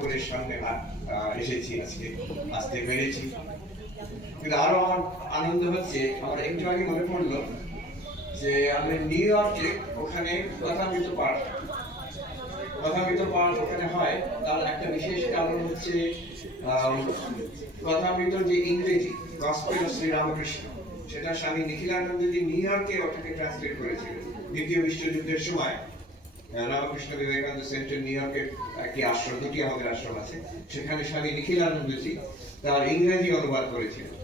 ঠাকুরের সামনে এসেছি, আজকে আসতে পেরেছি। কিন্তু আরো আমার আনন্দ হচ্ছে, আমার একটু আগে মনে পড়লো যে আমি নিউ ইয়র্কে ওখানে কথামৃত পাঠ ওখানে হয়। তার একটা বিশেষ কারণ হচ্ছে কথামৃত যে ইংরেজি গসপেল অফ শ্রীরামকৃষ্ণ, সেটা স্বামী নিখিলানন্দজি নিউ ইয়র্কে ওটাকে ট্রান্সলেট করেছিলেন দ্বিতীয় বিশ্বযুদ্ধের সময়। রামকৃষ্ণ বিবেকানন্দ সেন্টার নিউ ইয়র্কের একটি আশ্রম, দুটি আমাদের আশ্রম আছে, সেখানে স্বামী নিখিলানন্দজি তার ইংরেজি অনুবাদ করেছিলেন।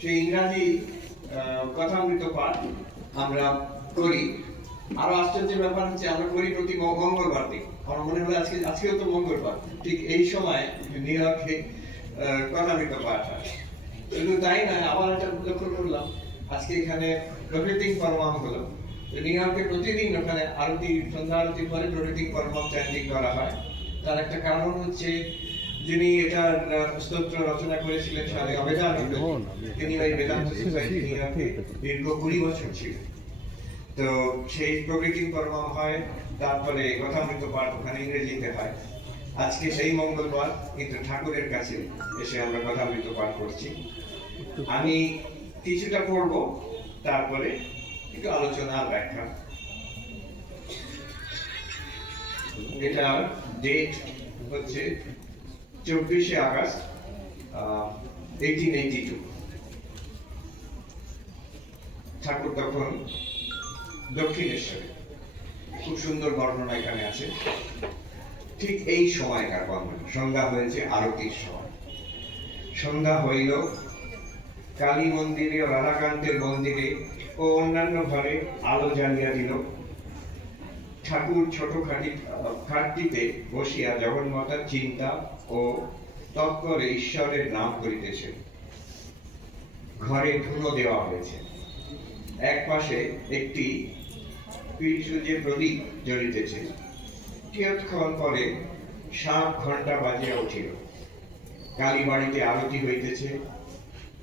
সেই ইংরাজি কথামৃত পাঠ আমরা করি। আরো আশ্চর্যের ব্যাপার হচ্ছে আমরা করি প্রতি মঙ্গলবার দিন। আমার মনে হলো আজকেও তো মঙ্গলবার, ঠিক এই সময় নিউ ইয়র্কে কথামৃত পাঠ হয়। শুধু তাই না, আবার একটা লক্ষ্য করলাম, আজকে এখানে প্রকৃতিক পরমাম হলো। নিউ ইয়র্কে প্রতিদিন ওখানে আরতি, সন্ধ্যা আরতির পরে প্রকৃতিক পরমাম চ্যান্টিং করা হয়। তার একটা কারণ হচ্ছে, যিনি এটার স্তোত্র রচনা করেছিলেন স্বামী অবেদানন্দ, তিনি ওই বেদান্ত সোসাইটি নিউ ইয়র্কে দীর্ঘ 20 বছর ছিলেন। তো সেই প্রকৃতিক পরমাম হয়, তারপরে কথামৃত পাঠ ওখানে ইংরেজিতে হয়। আজকে সেই মঙ্গলবার, কিন্তু ঠাকুরের কাছে এসে আমরা কথামৃত পাঠ করছি। আমি কিছুটা পড়ব, তারপরে একটু আলোচনা ব্যাখ্যা। এটা ডেট হচ্ছে 24শে আগস্ট 1882। ঠাকুর তখন দক্ষিণেশ্বরে। খুব সুন্দর বর্ণনা এখানে আছে। ঠিক এই সময়কার বর্ণনা। সন্ধ্যা হয়েছে, আরতির সময়। সন্ধ্যা হইল, কালী মন্দিরে ও রাধাকান্তের মন্দিরে ও অন্যান্য ঘরে আলো জ্বালিয়া দিল। ঠাকুর ছোট খাটটিতে বসিয়া জগন্মাতার চিন্তা ও তৎপরে ঈশ্বরের নাম করিতেছে। ঘরে ধুনো দেওয়া হয়েছে। এক পাশে একটি পিঠসুজে প্রদীপ জ্বলিতেছে। কিয়ৎক্ষণ পরে 7 ঘন্টা বাজিয়া উঠিল। কালী বাড়িতে আরতি হইতেছে।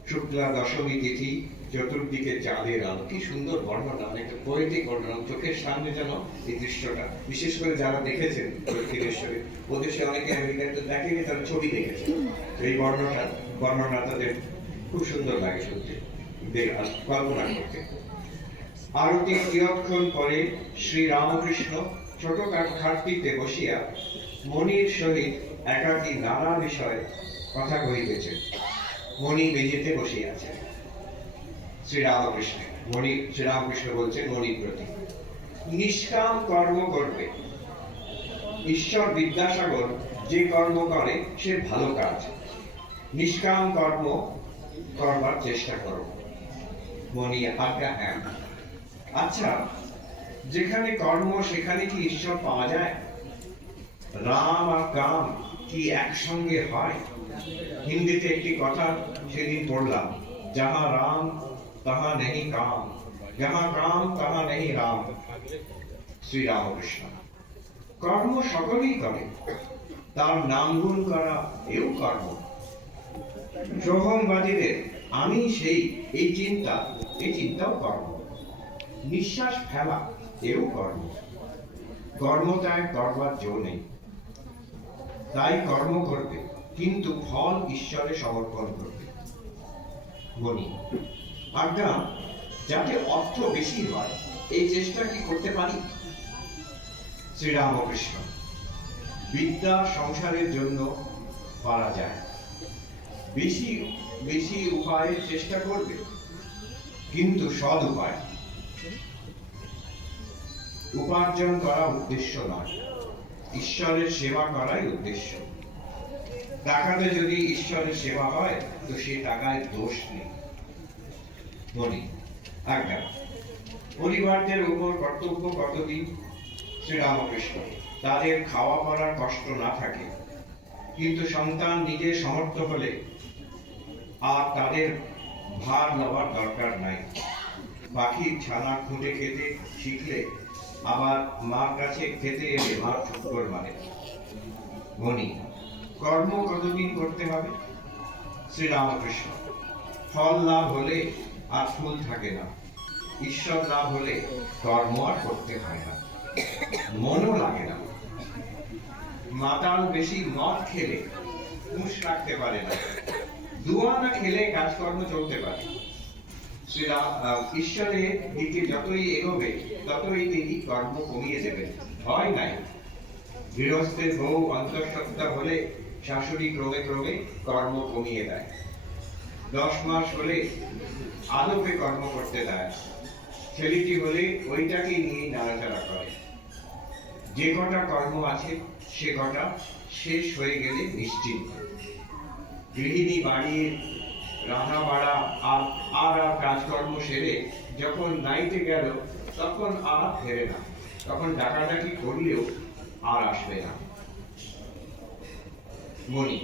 শুক্লা দশমী তিথি, চতুর্দিকে চাঁদের আলো। কি সুন্দর বর্ণনা, অনেকটা পোয়েটিক বর্ণনা। চোখের সামনে যেন এই দৃশ্যটা, বিশেষ করে যারা দেখেছেন দক্ষিণেশ্বরে, ওদেশে অনেকে আমেরিকাতে দেখেনি, তারা ছবি দেখেছে। এই বর্ণনা তাদের খুব সুন্দর লাগে শুনতে, কল্পনা করতে। আরতি কিয়ৎক্ষণ পরে শ্রী রামকৃষ্ণ ছোট খাটটিতে বসিয়া মণির সহিত একাকী নানা বিষয়ে কথা কহিতেছে। মণি মেঝেতে বসিয়াছে। শ্রীরামকৃষ্ণ বলছেন মণির প্রতি, নিষ্কাম কর্ম করবে। ঈশ্বর বিদ্যাসাগর যে কর্ম করে সে ভালো কাজ। নিষ্কাম কর্ম করবার চেষ্টা করো। মণি আজ্ঞা, হ্যাঁ। আচ্ছা, যেখানে কর্ম সেখানে কি ঈশ্বর পাওয়া যায়? রাম আর কাম কি একসঙ্গে হয়? হিন্দিতে একটি কথা সেদিন পড়লাম, যাহা রাম তাহা নেই কাম, যাহা কাম তাহা নেই রাম। শ্রীরামকৃষ্ণ, কর্ম সকলেই করে, তার নাম গুণ করা এও কর্ম। সোহমবাদীদের আমি সেই এই চিন্তাও কর্ম। নিঃশ্বাস ফেলা এও কর্ম। কর্ম ত্যাগ করবার জো নেই, তাই কর্ম করবে, কিন্তু ফল ঈশ্বরে সমর্পণ করবে। বলি, আজ্ঞা, যাতে অর্থ বেশি হয় এই চেষ্টা কি করতে পারি? শ্রীরামকৃষ্ণ, বিদ্যা সংসারের জন্য পারা যায়। বেশি বেশি উপায়ের চেষ্টা করবে, কিন্তু সৎ উপায়। উপার্জন করা উদ্দেশ্য নয়, ঈশ্বরের সেবা করাই উদ্দেশ্য। টাকাতে যদি ঈশ্বরের সেবা হয় তো সে টাকায় দোষ নেই। বলি, আজ্ঞা, পরিবারদের উপর কর্তব্য কতদিন? শ্রীরামকৃষ্ণ, তাদের খাওয়া পড়ার কষ্ট না থাকে, কিন্তু সন্তান নিজে সমর্থ হলে আর তাদের ভার নেওয়ার দরকার নাই। পাখির ছানা খুঁটে খেতে শিখলে আবার মার কাছে খেতে এলে মা ঠুক্কর মারে। বনি, কর্ম কতদিন করতে হবে? শ্রীরামকৃষ্ণ, ফল লাভ হলে আর ফুল থাকে না। ঈশ্বর লাভ হলে কর্ম আর করতে হয় না, মনও লাগে না। মাতাল বেশি মদ খেলে হুঁশ রাখতে পারে না, দুয়ানা খেলে কাজকর্ম চলতে পারে। ঈশ্বরের দিকে যতই এগোবে ততই তিনি কর্ম কমিয়ে দেবেন, ভয় নাই। গৃহস্থের বউ অন্তঃসত্ত্বা হলে শাশুড়ি ক্রমে ক্রমে কর্ম কমিয়ে দেয়, 10 মাস হলে আদপে কর্ম করতে দেয়, ছেলেটি হলে ওইটাকে নিয়ে নাড়াচাড়া করে। যে কটা কর্ম আছে সে কটা শেষ হয়ে গেলে নিশ্চিন্ত। গৃহিণী বাড়ির রান্না বাড়া আর কাজকর্ম সেরে যখন নাইতে গেল তখন আর ফেরে না, তখন ডাকাডাকি করলেও আর আসবে না। মনি,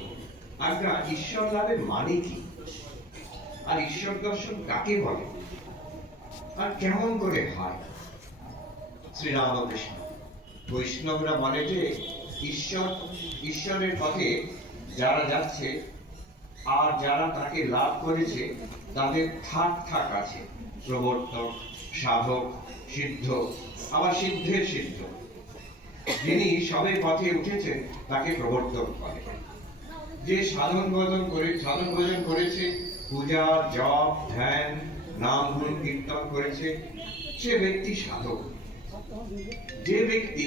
আজ্ঞা ঈশ্বর লাভের মানে কি, আর ঈশ্বর দর্শন কাকে বলে, আর কেমন করে হয়? শ্রীরামকৃষ্ণ, বৈষ্ণবরা বলে যে ঈশ্বরের পথে যারা যাচ্ছে আর যারা তাকে লাভ করেছে তাদের থাক থাক আছে, প্রবর্তক, সাধক, সিদ্ধ, আবার সিদ্ধের সিদ্ধ। যিনি সবে পথে উঠেছেন তাকে প্রবর্তক বলে। যে সাধন ভজন করেছে, পূজা, জপ, ধ্যান, নাম গুণ কীর্তন করেছে, সে ব্যক্তি সাধক। যে ব্যক্তি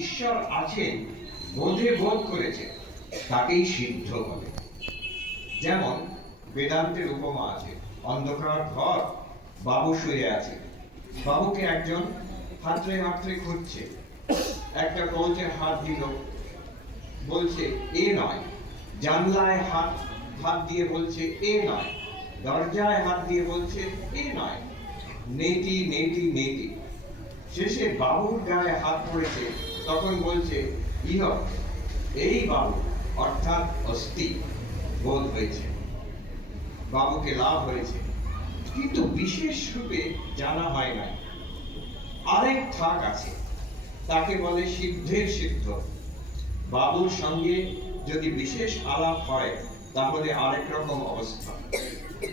ঈশ্বর আছেন বোধ করেছে তাকেই সিদ্ধ বলে। যেমন বেদান্তের উপমা আছে, অন্ধকার ঘর, বাবু শুয়ে আছে, বাবুকে একজন হাতড়ে হাতড়ে খুঁজছে, একটা কৌচে হাত দিল, বলছে এ নয়, জানলায় হাত দিয়ে বলছে এ নয়, দরজায় হাত দিয়ে বলছে এ নয়, নেটি নেটি নেটি। শেষে বাবুর গায়ে হাত পড়েছে, তখন বলছে ইহ, এই বাবু অর্থাৎ অস্থি বোধ হয়েছে, বাবুকে লাভ হয়েছে, কিন্তু বিশেষ রূপে জানা হয় না। আরেক থাক আছে, তাকে বলে সিদ্ধের সিদ্ধ। বাবুর সঙ্গে যদি বিশেষ আলাপ হয় তাহলে আরেক রকম অবস্থা।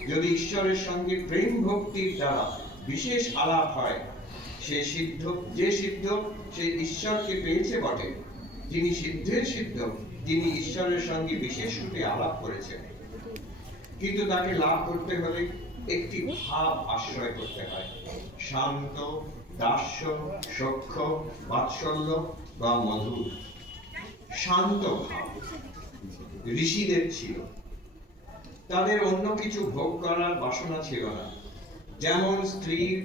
যদি ঈশ্বরের সঙ্গে প্রেম ভক্তির দ্বারা বিশেষ আলাপ হয়, সে সিদ্ধ, যে সিদ্ধ সে ঈশ্বরকে পেয়েছে বটে, যিনি সিদ্ধের সিদ্ধ তিনি ঈশ্বরের সঙ্গে বিশেষ রূপে আলাপ করেছেন, কিন্তু তাকে লাভ করতে হলে একটি ভাব আশ্রয় করতে হয়, শান্ত, দাস্য, সখ্য, বাৎসল্য বা মধুর। শান্ত ভাব ঋষিদের ছিল, তাদের অন্য কিছু ভোগ করার বাসনা ছিল না। যেমন স্ত্রীর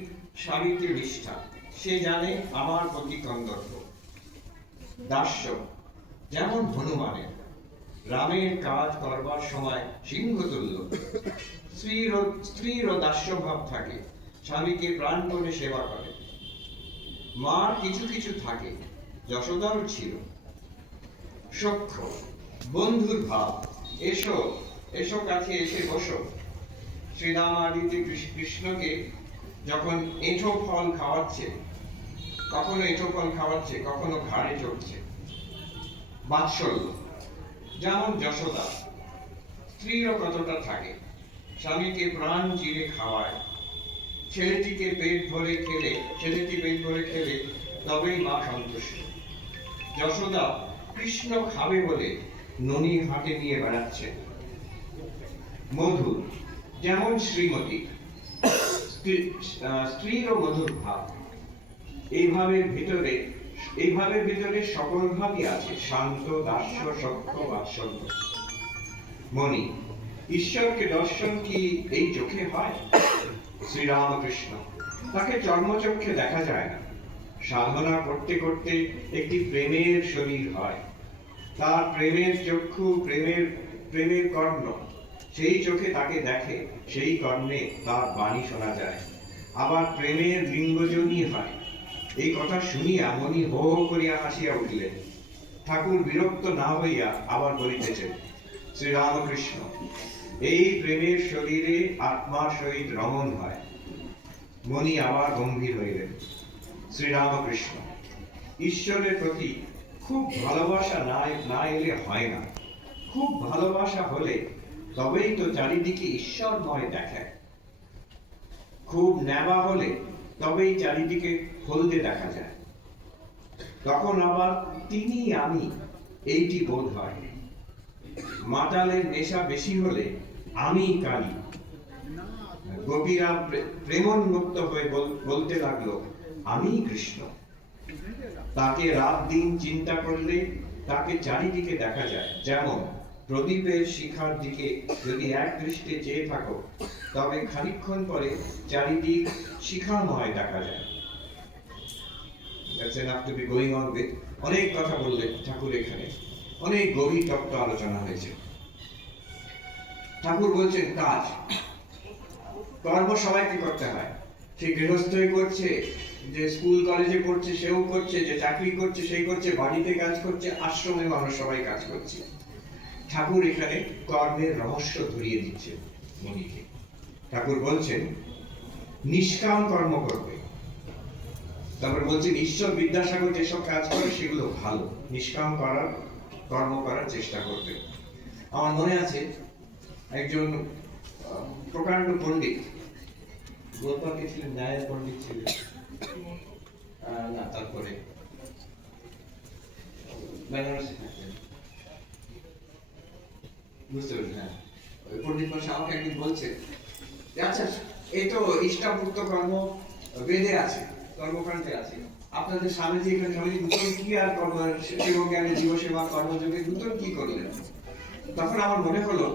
স্বামীকে নিষ্ঠা, সে জানে আমার প্রতি কন্দর্প। দাস্য যেমন হনুমানের, রামের কাজ করবার সময় সিংহতুল্য। স্ত্রীরও দাস্যভাব থাকে, স্বামীকে প্রাণপণে সেবা করে। মার কিছু কিছু থাকে, যশোদারও ছিল। সখ্য বন্ধুর ভাব, এসো এসো কাছে এসে বসো। শ্রীরাম আদিতে কৃষ্ণকে যখন এঁঠো ফল খাওয়াচ্ছে, কখনো ঘাড়ে চড়ছে। বাৎসল্য যেমন যশোদা, স্ত্রীরও কতটা থাকে, স্বামীকে প্রাণ চিরে খাওয়ায়। ছেলেটি পেট ভরে খেলে তবেই মা সন্তুষ্ট। যশোদা কৃষ্ণ খাবে বলে ননি হাতে নিয়ে বেড়াচ্ছে। মধুর যেমন শ্রীমতী, স্ত্রীরও মধুর ভাব। এইভাবে ভিতরে সকল ভাবই আছে, শান্ত, দাস্য, সখ্য, বাৎসল্য। মনি, ঈশ্বরকে দর্শন কি এই চোখে হয়? শ্রীরামকৃষ্ণ, তাকে চর্মচক্ষে দেখা যায় না। সাধনা করতে করতে একটি প্রেমের শরীর হয়, তার প্রেমের চক্ষু, প্রেমের কর্ণ, সেই চোখে তাকে দেখে, সেই কর্ণে তার বাণী শোনা যায়। আবার প্রেমের লিঙ্গজনী হয়। এই কথা শুনিয়া মনি হো হো করিয়া হাসিয়া উঠিলেন। ঠাকুর বিরক্ত না হইয়া আবার বলিতেছেন, শ্রীরামকৃষ্ণ, এই প্রেমের শরীরে আত্মার সহিত রমণ হয়। মনি আবার গম্ভীর হইলেন। শ্রীরামকৃষ্ণ, ঈশ্বরের প্রতি খুব ভালোবাসা না এলে হয় না। খুব ভালোবাসা হলে তবেই তো চারিদিকে ঈশ্বরময় দেখায়। খুব নেবা হলে তবেই চারিদিকে হলদে দেখা যায়। তখন আবার তিনি আমি এইটি বোধ হয়। মাতালের নেশা বেশি হলে আমি কালী। গোপীরা প্রেমোন্মত্ত হয়ে বলতে লাগলো আমি কৃষ্ণ। তাকে রাত দিন চিন্তা করলে তাকে চারিদিকে দেখা যায়, যেমন প্রদীপের শিখার দিকে যদি এক দৃষ্টে চেয়ে থাকো তবে খানিকক্ষণ পরে চারিদিক শিখাময় দেখা যায়। That's enough to be going on with. অনেক কথা বললেন ঠাকুর, এখানে অনেক গভীর তত্ত্ব আলোচনা হয়েছে। ঠাকুর বলছেন কাজ, কর্ম সবাইকে করতে হয়। সে গৃহস্থই করছে, যে স্কুল কলেজে পড়ছে সেও করছে, যে চাকরি করছে সেই করছে, বাড়িতে কাজ করছে, আশ্রমে মানুষ সবাই কাজ করছে। ঠাকুর এখানে কর্মের রহস্য ধরিয়ে দিচ্ছেন মনিকে। ঠাকুর বলছেন নিষ্কাম কর্ম করবে। তারপর বলছেন ঈশ্বর বিদ্যাসাগর যেসব কাজ করে সেগুলো ভালো, নিষ্কাম কর্ম করার চেষ্টা করবে। আমার মনে আছে একজন প্রকাণ্ড পণ্ডিত, গোলপাকে ছিলেন, ন্যায়ের পণ্ডিত ছিলেন না, তারপরে বেনারসে থাকতেন, বুঝতে পেরেছেন? হ্যাঁ, পণ্ডিত মশাই আমাকে একদিন বলছে আচ্ছা এই তো ইষ্টাভুক্ত কর্ম বেদে আছে, কর্মকাণ্ডে আছে, আপনাদের স্বামীজি এখানে স্বামীজি নতুন কি আর কর্ম শিবজ্ঞানে জীবসেবা কর্মযোগে নতুন কি করলেন? তখন আমার মনে হলো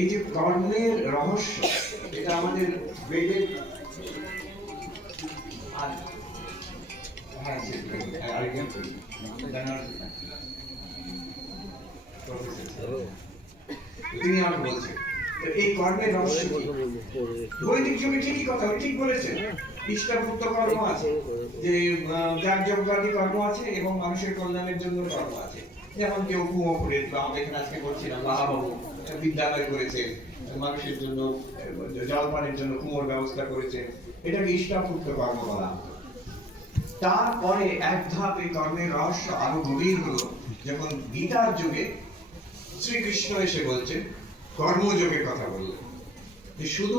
এই যে কর্মের রহস্য, এটা আমাদের বেদের তিনি আমাকে বলছেন এই কর্মের রহস্য কি? বৈদিক যুগে ঠিকই কথা, ঠিক বলেছেন, ইষ্টাভুক্ত কর্ম আছে, যে যাগযজ্ঞাদি কর্ম আছে এবং মানুষের কল্যাণের জন্য কর্ম আছে। যেমন কেউ কুয়ো করে, আমাদের এখানে আজকে বলছিলাম বাহাবাবু বিদ্যালয় করেছেন, মানুষের জন্য জলপানের জন্য কুয়োর ব্যবস্থা করেছেন, এটাকে ইষ্টাভুক্ত কর্ম বলা। তারপরে এক ধাপ এই কর্মের রহস্য আরো গভীর হলো যখন গীতার যুগে শ্রীকৃষ্ণ এসে বলছেন কর্মযোগের কথা বললেন, যে শুধু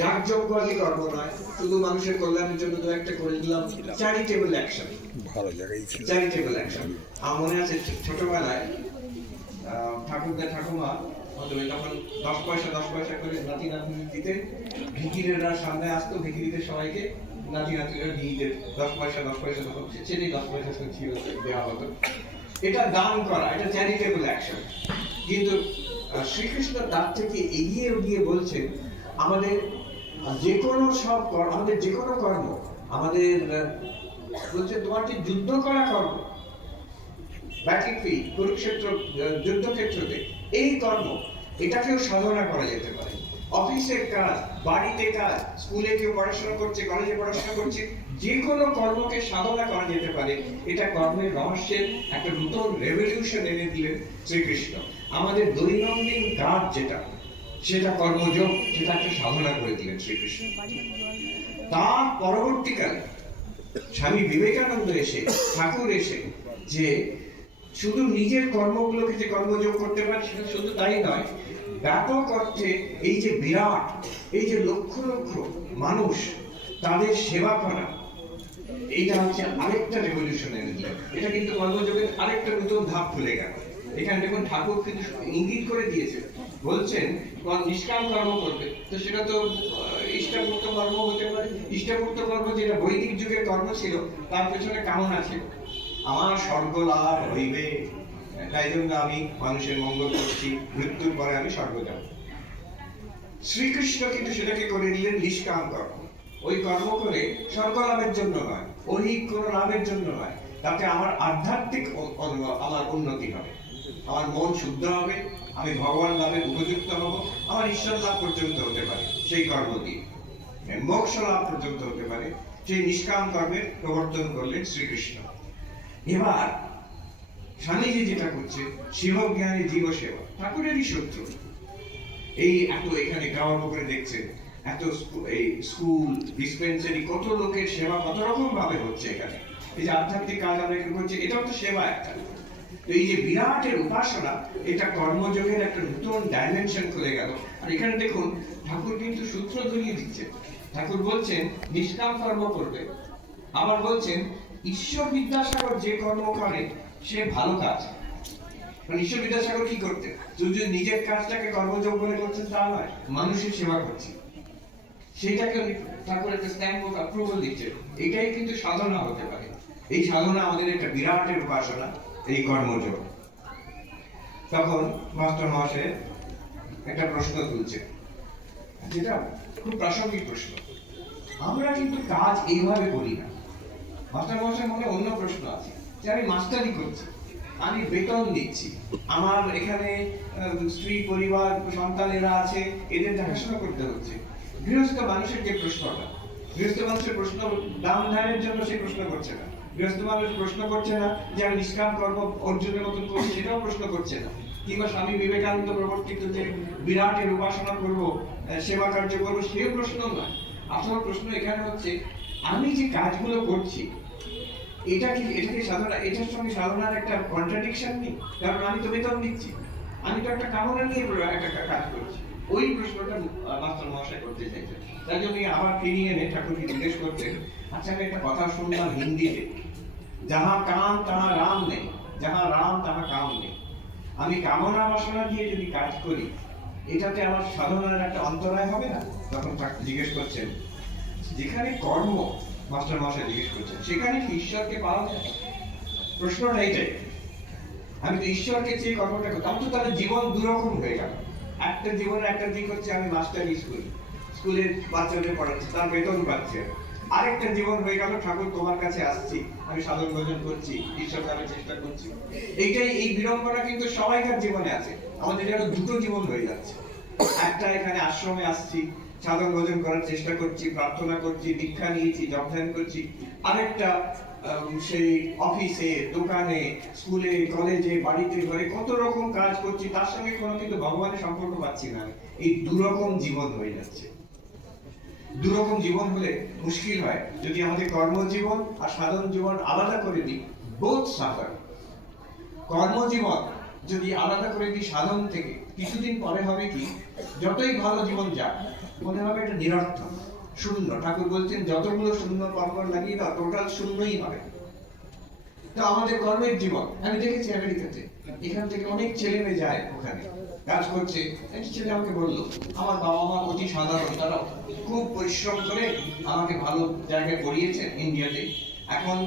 যাগযজ্ঞাদি কর্ম নয়, শুধু মানুষের কল্যাণের জন্য দু একটা করে দিলাম, চ্যারিটেবল অ্যাকশন, ভালো জায়গায় ছিল চ্যারিটেবল অ্যাকশন। আমার মনে আছে ছোটবেলায় ঠাকুরদা ঠাকুমা তখন 10 পয়সা করে নাতি নাতনি দিতে, ভিখিরিরা সামনে আসতো, ভিখিরিদের সবাইকে নাতি নাতনিরা দিয়ে 10 পয়সা তখন সেটাই 10 পয়সা ছিল দেওয়া হতো। এটা দান করা, এটা চ্যারিটেবল অ্যাকশন। কিন্তু শ্রীকৃষ্ণ তার থেকে এগিয়ে গিয়ে বলছেন আমাদের যে কোনো আমাদের যে কোনো কর্ম, আমাদের বলছে তোমার যে যুদ্ধ করা কর্ম, ব্যাটলফিল্ড কুরুক্ষেত্র যুদ্ধক্ষেত্রতে, এই কর্ম এটাকেও সাধনা করা যেতে পারে। অফিসের কাজ, বাড়িতে কাজ, স্কুলে কেউ পড়াশোনা করছে, কলেজে পড়াশোনা করছে, যে কোনো কর্মকে সাধনা করা যেতে পারে। এটা কর্মের রহস্যের একটা নতুন রেভলিউশন এনে দিলেন শ্রীকৃষ্ণ। আমাদের দৈনন্দিন কাজ যেটা, সেটা কর্মযোগ, সেটা একটা সাধনা করে দিলেন শ্রীকৃষ্ণ। তার পরবর্তীকালে স্বামী বিবেকানন্দ এসে, ঠাকুর এসে, যে শুধু নিজের কর্মগুলোকে যে কর্মযোগ করতে পারে সেটা শুধু তাই নয়, ব্যাপক অর্থে এই যে বিরাট, এই যে লক্ষ লক্ষ মানুষ, তাদের সেবা করা, এইটা হচ্ছে আরেকটা রেভলিউশন এনে দিল। এটা কিন্তু কর্মযোগের আরেকটা নতুন ধাপ খুলে গেল। এখানে দেখুন ঠাকুর কিন্তু ইঙ্গিত করে দিয়েছে, বলছেন নিষ্কাম কর্ম করবে, তো সেটা তো ইষ্টাভুক্ত কর্ম হতে পারে। ইষ্টাভুক্ত কর্ম যেটা বৈদিক যুগের কর্ম ছিল, তার পেছনে কামনা ছিল, আমার স্বর্গ লাভ হইবে, তাই জন্য আমি মানুষের মঙ্গল করছি, মৃত্যুর পরে আমি স্বর্গ যাব। শ্রীকৃষ্ণ কিন্তু সেটাকে করে দিলেন নিষ্কাম কর্ম। ওই কর্ম করে স্বর্গ লাভের জন্য নয়, ঐহিক কোনো লাভের জন্য নয়, তাতে আমার আধ্যাত্মিক আমার উন্নতি হবে, আমার মন শুদ্ধ হবে, আমি ভগবান লাভের উপযুক্ত হব, আমার ঈশ্বর লাভ পর্যন্ত হতে পারে সেই কর্ম দিয়ে, মোক্ষ লাভ পর্যন্ত হতে পারে। সেই নিষ্কাম কর্মের প্রবর্তন করলেন শ্রীকৃষ্ণ। এবার স্বামীজি যেটা করছে শিবজ্ঞানী জীব সেবা, ঠাকুরেরই সূত্র। এই এত এখানে গাওয়ার উপরে দেখছেন, এত এই স্কুল ডিসপেন্সারি, কত লোকের সেবা কত রকম ভাবে হচ্ছে এখানে। এই যে আধ্যাত্মিক কাজ আমরা এখানে করছি, এটাও তো সেবা একটা। এই যে বিরাটের উপাসনা, এটা কর্মযোগের একটা নতুন ডাইমেনশন খুলে গেল। আর এখানে দেখুন ঠাকুর কিন্তু সূত্র ধরিয়ে দিচ্ছে। ঠাকুর বলছেন নিষ্কাম কর্ম করবে, আবার বলছেন ঈশ্বর বিদ্যাসাগর যে কর্ম করে সে ভালো কাজ। কারণ ঈশ্বর বিদ্যাসাগর কি করতেন? যদি নিজের কাজটাকে কর্মযোগ বলে করছেন তা নয়, মানুষের সেবা করছে, সেটাকে ঠাকুর একটা স্ট্যাম্প অফ অ্যাপ্রুভাল দিচ্ছে। এটাই কিন্তু সাধনা হতে পারে। এই সাধনা আমাদের একটা বিরাটের উপাসনা, এই কর্মযোগ। তখন মাস্টার মহাশয় একটা প্রশ্ন তুলছে, যেটা খুব প্রাসঙ্গিক প্রশ্ন। আমরা কিন্তু কাজ এইভাবে করি না। মাস্টার মহাশয় মনে অন্য প্রশ্ন আছে, যে আমি মাস্টারি করছি, আমি বেতন দিচ্ছি, আমার এখানে স্ত্রী, পরিবার, সন্তানেরা আছে, এদের দেখাশোনা করতে হচ্ছে। গৃহস্থ মানুষের যে প্রশ্নটা, গৃহস্থ মানুষের প্রশ্ন দাম ধ্যানের জন্য সে প্রশ্ন করছে না। গৃহস্থ মানুষ প্রশ্ন করছে না যে আমি নিষ্কাম কর্ম অর্জুনের মতন করবো, সেটাও প্রশ্ন করছে না। কিংবা স্বামী বিবেকানন্দ প্রবর্তিত যে বিরাটের উপাসনা করবো, সেবা কার্য করবো, সেও প্রশ্ন নয়। আসল প্রশ্ন এখানে হচ্ছে, আমি যে কাজগুলো করছি এটাকে সাধনা, এটার সঙ্গে সাধনার একটা কন্ট্রাডিকশন নেই? কারণ আমি তো বেতন দিচ্ছি, আমি তো একটা কামনা নিয়ে একটা কাজ করছি। ওই প্রশ্নটা মাস্টার মহাশয় করতে চাইছেন। তাই জন্য আবার ফিরিয়ে এনে ঠাকুরকে জিজ্ঞেস করতেন, আচ্ছা আমি একটা কথা শুনলাম হিন্দিতে, যাহা কাম তাহা রাম নেই, যাহা রাম তাহা কাম নেই। আমি কামনা বাসনা দিয়ে যদি কাজ করি, এটাতে আমার সাধনার একটা অন্তরায় হবে না? তখন জিজ্ঞেস করছেন, যেখানে কর্ম, মাস্টার মহাশয় জিজ্ঞেস করছেন, সেখানে কি ঈশ্বরকে পাওয়া যায়? প্রশ্নটা এইটাই। আমি তো ঈশ্বরকে চেয়ে কর্মটা করতাম, তো তাহলে জীবন দুরকম হয়ে গেল। একটা জীবনের একটা দিক হচ্ছে আমি মাস্টারি স্কুলের বাচ্চাদের পড়াচ্ছি, তার বেতন পাচ্ছে। আরেকটা জীবন হয়ে গেল, ঠাকুর তোমার কাছে আসছি, আমি সাধন ভজন করছি, ঈশ্বর লাভের চেষ্টা করছি। এইটাই, এই বিড়ম্বনা কিন্তু সবাইকার জীবনে আছে। আমাদের যেন দুটো জীবন হয়ে যাচ্ছে। একটা এখানে আশ্রমে আসছি, সাধন ভজন করার চেষ্টা করছি, প্রার্থনা করছি, দীক্ষা নিয়েছি, জপ ধ্যান করছি। আরেকটা সেই অফিসে, দোকানে, স্কুলে, কলেজে, বাড়িতে, ঘরে কত রকম কাজ করছি, তার সঙ্গে কোনো কিন্তু ভগবানের সম্পর্ক পাচ্ছি না। এই দুরকম জীবন হয়ে যাচ্ছে। দুরকম জীবন হলে মুশকিল হয়। যদি আমাদের কর্মজীবন আর সাধন জীবন আলাদা করে দিই, বোথ সাফার। কর্মজীবন যদি আলাদা করে দিই সাধন থেকে, কিছুদিন পরে হবে কি, যতই ভালো জীবন যাক, মনে হবে এটা নিরর্থক, শূন্য। ঠাকুর বলছেন, যতগুলো শূন্য পরপর লাগিয়ে দাও, টোটাল শূন্যই হবে। তো আমাদের কর্মের জীবন, আমি দেখেছি আমেরিকাতে, এখান থেকে অনেক ছেলে মেয়ে যায় ওখানে কাজ করছে। একটি ছেলে আমাকে বললো, আমার বাবা মা অতি সাধারণ, তারা খুব পরিশ্রম করে আমাকে ভালো জায়গায় পড়িয়েছেন ইন্ডিয়াতে। এখন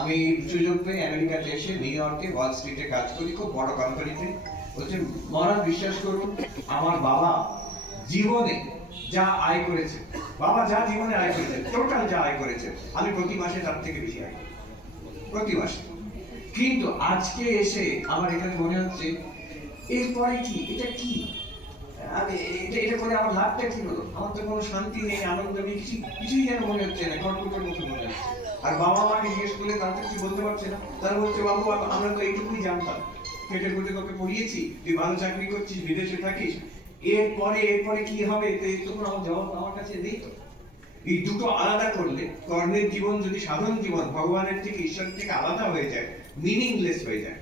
আমি সুযোগ পেয়ে আমেরিকাতে এসে নিউ ইয়র্কে ওয়াল স্ট্রিটে কাজ করি, খুব বড় কোম্পানিতে। বলছেন, মহারাজ বিশ্বাস করুন, আমার বাবা জীবনে যা আয় করেছে, বাবা যা জীবনে আয় করেছে, টোটাল যা আয় করেছে, আমি প্রতি মাসে তার থেকে বেশি আয় করি, প্রতি মাসে। কিন্তু আজকে এসে আমার এখানে মনে হচ্ছে, এরপরে কি, এটা কি, আমি এটা করে আমার লাভটা কি হলো? আমার তো কোনো শান্তি নেই, আনন্দ নেই, কিছুই যেন মনে হচ্ছে না, কর্কটের মতো মনে হচ্ছে। আর বাবা মাকে জিজ্ঞেস করলে তারা কিছু বলতে পারছে না। তারা বলছে, বাবু আমরা তো এইটুকুই জানতাম, খেটে খুঁটে তোকে পড়িয়েছি, তুই ভালো চাকরি করছিস, বিদেশে থাকিস, এরপরে কি হবে? তখন আমার জবাব আমার কাছে নেই। তো এই দুটো আলাদা করলে, কর্মের জীবন যদি সাধন জীবন ভগবানের থেকে, ঈশ্বর থেকে আলাদা হয়ে যায়, মিনিংলেস হয়ে যায়,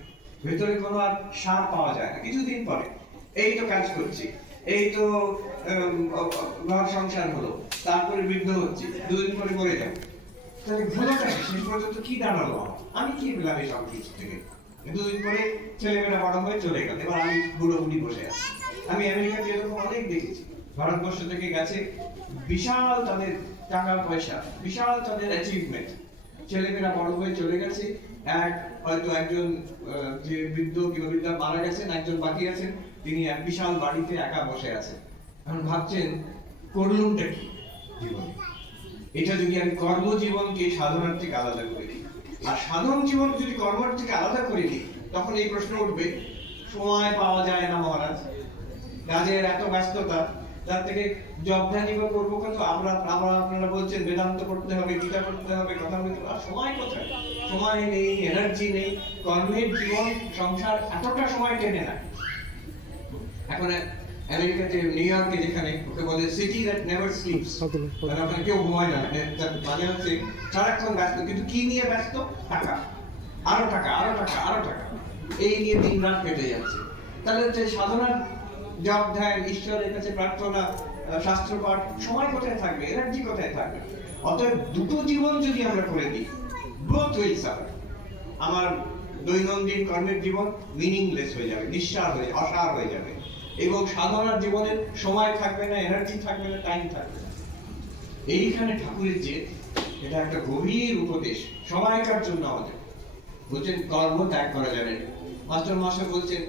ভেতরে কোনো আর সার পাওয়া যায় না। কিছুদিন পরে এই তো কাজ করছি, এই তো ঘর সংসার হলো, তারপরে বৃদ্ধ হচ্ছে, দুদিন পরে মরে যাবো, তাহলে ভুলোটা শেষ পর্যন্ত কি দাঁড়ালো? আমি কি পেলাম এই সব কিছু থেকে? দুদিন পরে ছেলেমেয়েরা বড় হয়ে চলে গেল, এবার আমি বুড়ো বুড়ি বসে আছি। আমি আমেরিকাতে এরকম অনেক দেখেছি, ভারতবর্ষ থেকে গেছে, বিশাল তাদের টাকা পয়সা, বিশাল তাদের অ্যাচিভমেন্ট, ছেলেমেয়েরা বড় হয়ে চলে গেছে। হয়তো একজন যে বৃদ্ধ কিংবা বৃদ্ধা মারা গেছেন, একজন বাকি আছেন, তিনি এক বিশাল বাড়িতে একা বসে আছেন। এখন ভাবছেন, করলুমটা কি জীবনে? এটা যদি আমি কর্মজীবনকে সাধনার থেকে আলাদা করে দিই, আর সাধন জীবন যদি কর্মের থেকে আলাদা করে দিই, তখন এই প্রশ্ন উঠবে, সময় পাওয়া যায় না মহারাজ, কাজের এত ব্যস্ততা, তার থেকে জব ধ্যানই বা করবো কত? আপনারা বলছেন বেদান্ত পড়তে হবে, গীতা পড়তে হবে, কথা বলতে হবে, আর সময় কোথায়? সময় নেই, এনার্জি নেই। কর্মের জীবন, সংসার এতটা সময় টেনে নেয়। এখন আমেরিকাতে, নিউ ইয়র্কে, যেখানে ওকে বলে সিটি দ্যাট নেভার স্লিপস, মানে ওখানে কেউ ঘুমায় না, মানে হচ্ছে সারাক্ষণ ব্যস্ত। কিন্তু কি নিয়ে ব্যস্ত? টাকা, আরো টাকা, আরো টাকা, আরো টাকা, এই নিয়ে দিন রাত কেটে যাচ্ছে। তাহলে হচ্ছে সাধনার জপ ধ্যান, ঈশ্বরের কাছে প্রার্থনা, শাস্ত্র পাঠ, সময় কোথায় থাকবে? এনার্জি কোথায় থাকবে? অতএব দুটো জীবন যদি আমরা করে দিই, বোথ উইল সাফার। আমার দৈনন্দিন কর্মের জীবন মিনিংলেস হয়ে যাবে, অসার হয়ে যাবে, এবং সাধারণ জীবনের সময় থাকবে না, এনার্জি থাকবে না, টাইম থাকবে না। এইখানে ঠাকুরের যে এটা একটা গভীর উপদেশ সবাইকার জন্য আমাদের। বলছেন কর্ম ত্যাগ করা যাবে না। মাস্টার বলছেন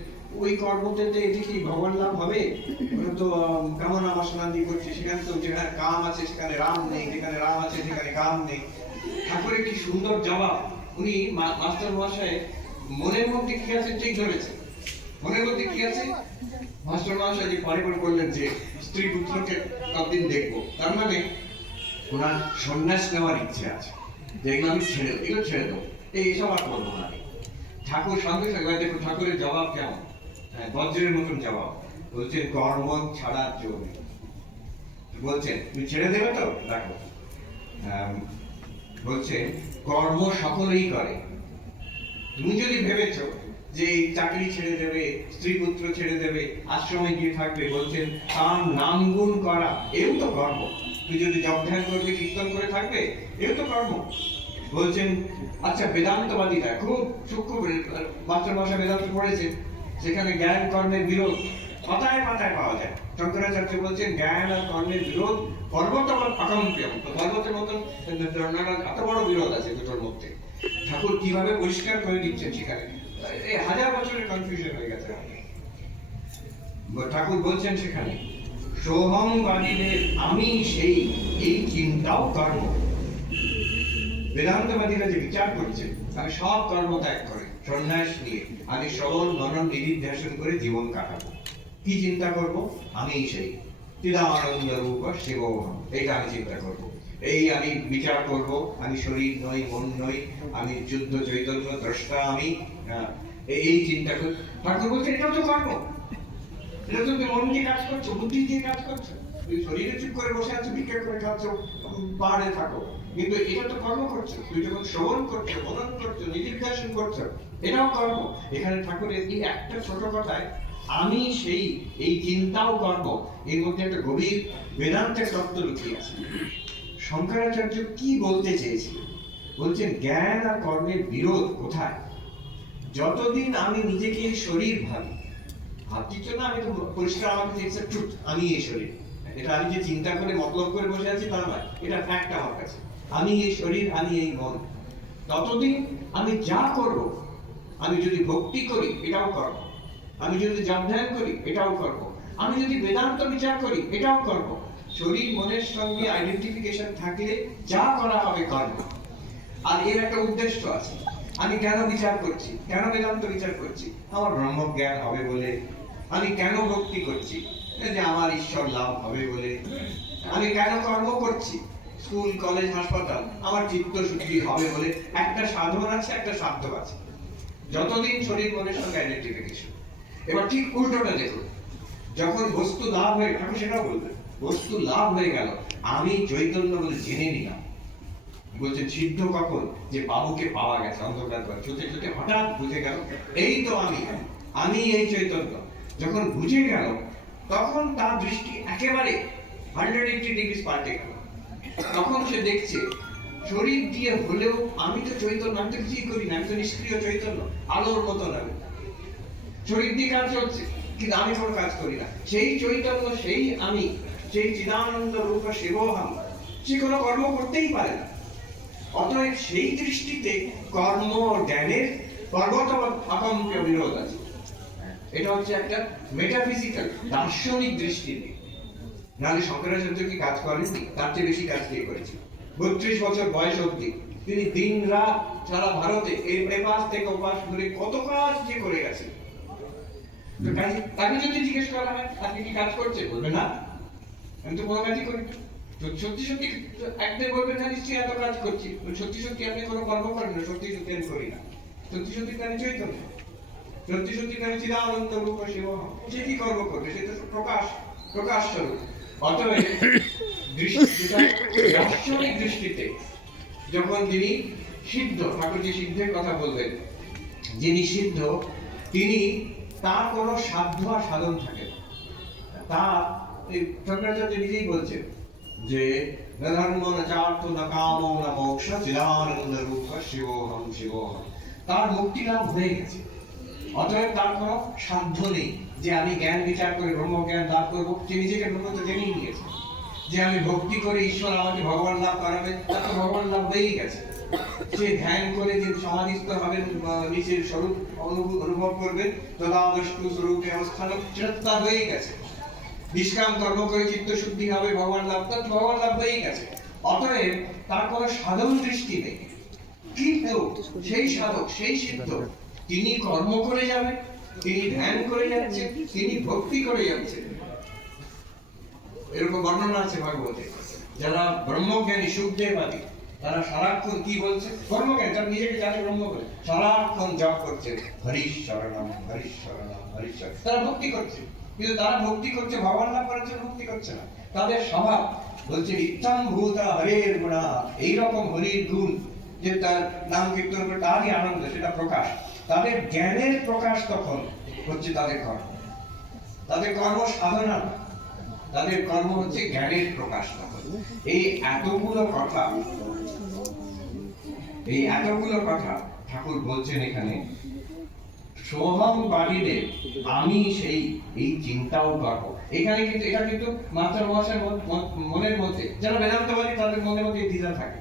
ওই কর্মতে এটি কি ভগবান লাভ হবে? ওটা তো কামনা বাসনা দিয়ে করছে, সেখানে তো যেখানে কাম আছে সেখানে রাম নেই, যেখানে রাম আছে সেখানে কাম নেই। ঠাকুরের কি সুন্দর জবাব! উনি মাস্টার মহাশয় মনের মধ্যে কি আছে ঠিক ধরেছেন। মনের মধ্যে কি আছে? মাস্টার মহাশয় যে পরে করলেন যে স্ত্রী পুত্রকে কতদিন দেখবো, তার মানে ওনার সন্ন্যাস নেওয়ার ইচ্ছে আছে, যেগুলো আমি এগুলো ছেড়ে দেবো, এইসব আর করবো না। ঠাকুর সঙ্গে সঙ্গে দেখো ঠাকুরের জবাব কেমন, বজ্রের মতন জবাব। বলছেন কর্ম ছাড়ার জোর নেই। বলছেন তুমি ছেড়ে দেবে তো? দেখো বলছেন কর্ম সকলেই করে। তুমি যদি ভেবেছ যে চাকরি ছেড়ে দেবে, স্ত্রী পুত্র ছেড়ে দেবে, আশ্রমে গিয়ে থাকবে, বলছেন তার নাম গুণ করা এও তো কর্ম। তুই যদি জপ ধ্যান করবে, কীর্তন করে থাকবে, এও তো কর্ম। বলছেন আচ্ছা বেদান্তবাদীরা খুব সূক্ষ্ম, মাস্টার মশাই বেদান্ত পড়েছেন, সেখানে জ্ঞান কর্মের বিরোধ পাতায় পাতায় পাওয়া যায়। শঙ্করাচার্য বলছেন জ্ঞান আর কর্মের বিরোধ পর্বত অকম্পেয়, পর্বতের মতন এত বড় বিরোধ আছে দুটোর মধ্যে। ঠাকুর কিভাবে পরিষ্কার করে দিচ্ছেন সেখানে, এই হাজার বছরের কনফিউশন হয়ে গেছে। ঠাকুর বলছেন সেখানে সোহমবাদীদের আমি সেই, এই চিন্তাও কর্ম। বেদান্তবাদীরা যে বিচার করছে আমি সব কর্ম ত্যাগ করে সন্ন্যাস নিয়ে আমি শ্রবণ মনন নিধিধ্যাসন করে জীবন কাটাবো। কি চিন্তা করব? আমি সেই চিদানন্দ রূপ শিবোহম, এইটা আমি চিন্তা করব। এই আমি বিচার করব আমি শরীর নই, মন নই, আমি যুদ্ধ চৈতন্য দ্রষ্টা, আমি এই চিন্তা করি। ঠাকুর বলছে এটা তো কর্ম, এটা তো তুমি মন দিয়ে কাজ করছো, বুদ্ধি দিয়ে কাজ করছো। তুমি শরীরে চুপ করে বসে আছো, ভিক্ষা করে খাচ্ছ, পাহাড়ে থাকো, কিন্তু এটা তো কর্ম করছো। তুই যখন শ্রবণ করছো, মনন করছো, নিধিধ্যাসন করছো, এটাও কর্ম। এখানে ঠাকুরের এই একটা ছোট কথায় আমি সেই, এই চিন্তাও কর্ম, এর মধ্যে একটা গভীর বেদান্তের তত্ত্ব লুকিয়ে আছে। শঙ্করাচার্য কি বলতে চেয়েছিলেন? বলছেন জ্ঞান আর কর্মের বিরোধ কোথায়? যতদিন আমি নিজেকে শরীর ভাবি, ভাবছিস না, আমি তো পরিষ্কার, আমাকে ট্রুথ, আমি এই শরীর, এটা আমি যে চিন্তা করে মতলব করে বসে আছি তা নয়, এটা ফ্যাক্ট আমার কাছে, আমি এই শরীর, আমি এই মন। ততদিন আমি যা করব, আমি যদি ভক্তি করি এটাও করব, আমি যদি জপ ধ্যান করি এটাও করব, আমি যদি বেদান্ত বিচার করি এটাও করব। শরীর মনের সঙ্গে আইডেন্টিফিকেশন থাকলে যা করা হবে করব। আর এর একটা উদ্দেশ্য আছে। আমি কেন বিচার করছি, কেন বেদান্ত বিচার করছি? আমার ব্রহ্মজ্ঞান হবে বলে। আমি কেন ভক্তি করছি? যে আমার ঈশ্বর লাভ হবে বলে। আমি কেন কর্ম করছি? স্কুল, কলেজ, হাসপাতাল, আমার চিত্ত শুদ্ধি হবে বলে। একটা সাধন আছে, একটা সাধ্য আছে। যতদিন শরীর মনের সঙ্গে আইডেন্টিফিকেশন। এবার ঠিক উল্টোটা দেখুন, যখন বস্তু লাভ হয়ে, ঠাকুর সেটাও বলবেন, বস্তু লাভ হয়ে গেল, আমি চৈতন্য বলে জেনে নিলাম। বলছেন সিদ্ধ কখন? যে বাবুকে পাওয়া গেছে অন্ধকার করে, চোখে চোখে হঠাৎ বুঝে গেল এই তো আমি এই চৈতন্য। যখন বুঝে গেল তখন তার দৃষ্টি একেবারে 180 ডিগ্রি পাল্টে গেল। তখন সে দেখছে শরীর দিয়ে হলেও আমি তো চৈতন্য, আমি তো কিছুই করি না, আমি তো নিষ্ক্রিয় চৈতন্য, আলোর মতো লাগে। শরীর দিয়ে কাজ চলছে কিন্তু আমি কোনো কাজ করি না। সেই চৈতন্য, সেই আমি, সেই চিদানন্দ রূপ শিবোহম, সে কোনো কর্ম করতেই পারে না। অতএব সেই দৃষ্টিতে কর্ম জ্ঞানের পর্বত অকম্পেয় বিরোধ আছে। এটা হচ্ছে একটা মেটাফিজিক্যাল দার্শনিক দৃষ্টিতে। নাহলে শঙ্করাচার্য কি কাজ করেননি? তার চেয়ে বেশি কাজ কে করেছে। 32 বছর বয়স অবধি তিনি দিন রাত সারা ভারতে এই এপাশ থেকে ওপাশ ঘুরে কত কাজ যে করে গেছে। তাকে যদি জিজ্ঞেস করা হয় আপনি কি কাজ করছে, বলবে না, আমি তো কোনো কাজই করি। তো সত্যি সত্যি একদিন বলবেন না নিশ্চয়ই এত কাজ করছি, সত্যি সত্যি আপনি কোনো কর্ম করেন না, সত্যি সত্যি আমি করি না। সত্যি সত্যি আমি চৈতন্য, সত্যি সত্যি আমি চিদানন্দ রূপ শিবোহম। সে কি কর্ম করবে? সেটা প্রকাশ স্বরূপ। অতএব দার্শনিক দৃষ্টিতে যখন যিনি সিদ্ধ, ঠাকুর যে সিদ্ধের কথা বলবেন, যিনি সিদ্ধ তিনি, তার কোনো সাধ্য আর সাধন থাকে না। তা শঙ্করাচার্য নিজেই বলছেন যে ধর্ম না চার্থ না কাম না মোক্ষ চিদানন্দ রূপ শিবোহম শিবোহম। তার মুক্তি লাভ হয়ে গেছে। অতএব তার কোনো সাধ্য নেই যে আমি জ্ঞান বিচার করে ব্রহ্ম জ্ঞান লাভ করবো। সে নিজেকে ব্রহ্ম তো জেনেই নিয়েছে। যে আমি ভক্তি করে ঈশ্বর আমাকে ভগবান লাভ করাবে, তার তো ভগবান লাভ হয়েই গেছে। সে ধ্যান করে যে সমাধিস্থ হবেন, নিজের স্বরূপ অনুভব করবেন, তদাদৃষ্টু স্বরূপে অবস্থান, সেটা তার হয়েই গেছে। নিষ্কাম কর্ম করে চিত্ত শুদ্ধি হবে, ভগবান লাভ, তার ভগবান লাভ হয়েই গেছে। অতএব তার কোনো সাধন দৃষ্টি নেই। কিন্তু সেই সাধক, সেই সিদ্ধ, তিনি কর্ম করে যাবেন, তিনি ধ্যান করে যাচ্ছেন, তিনি ভক্তি করে যাচ্ছেন। এরকম বর্ণনা আছে ভাগবতে। যারা ব্রহ্মজ্ঞানী সুখদেবাদী, তারা সারাক্ষণ কি বলছে? কর্মজ্ঞান, যারা নিজেকে জানে ব্রহ্ম বলে, সারাক্ষণ জপ করছে হরিশ শরণম হরিশ শরণম হরিশ শরণম। তারা ভক্তি করছে, কিন্তু তারা ভক্তি করছে ভগবান লাভ করার জন্য ভক্তি করছে না। তাদের স্বভাব বলছে ইত্থং ভূতা হরের গুণা, এইরকম হরির গুণ, যে তার নাম কীর্তন করে তারই আনন্দ, সেটা প্রকাশ। তাদের জ্ঞানের প্রকাশ তখন হচ্ছে তাদের কর্ম। তাদের কর্ম সাধনা না, তাদের কর্ম হচ্ছে জ্ঞানের প্রকাশ তখন। এই এতগুলো কথা ঠাকুর বলছেন এখানে, সোহম বাড়িলে আমি সেই, এই চিন্তাও করবো। এখানে কিন্তু এটা কিন্তু মাস্টার মহাশয়ের মনের মধ্যে, যারা বেদান্তবাদী তাদের মনের মধ্যে দ্বিধা থাকে,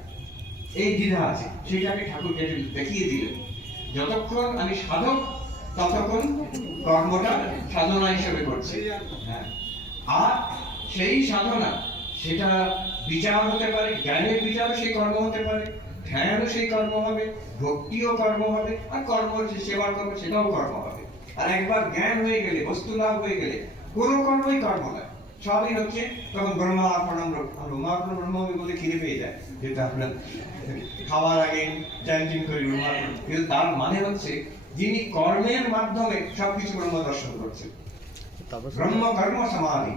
এই দ্বিধা আছে, সেটাকে ঠাকুর কেটে দেখিয়ে দিলেন। যতক্ষণ আমি সাধক, ততক্ষণ কর্মটা সাধনা হিসেবে করছি। হ্যাঁ, আর সেই সাধনা, সেটা বিচার হতে পারে, জ্ঞানের বিচারও সেই কর্ম হতে পারে, ধ্যানও সেই কর্ম হবে, ভক্তিও কর্ম হবে, আর কর্ম সেবা কর্ম, সেটাও কর্ম হবে। আর একবার জ্ঞান হয়ে গেলে, বস্তু লাভ হয়ে গেলে, কোনো কর্মই কর্ম নয়, সবই হচ্ছে তখন ব্রহ্মার্পণম ব্রহ্মার্পণ ব্রহ্ম বলে খিদে পেয়ে যায়, যেটা আপনার খাওয়ার আগে চ্যান্টিং করি ব্রহ্মার্পণ। কিন্তু তার মানে হচ্ছে যিনি কর্মের মাধ্যমে সবকিছু ব্রহ্ম দর্শন করছেন। ব্রহ্ম কর্ম সমাধি,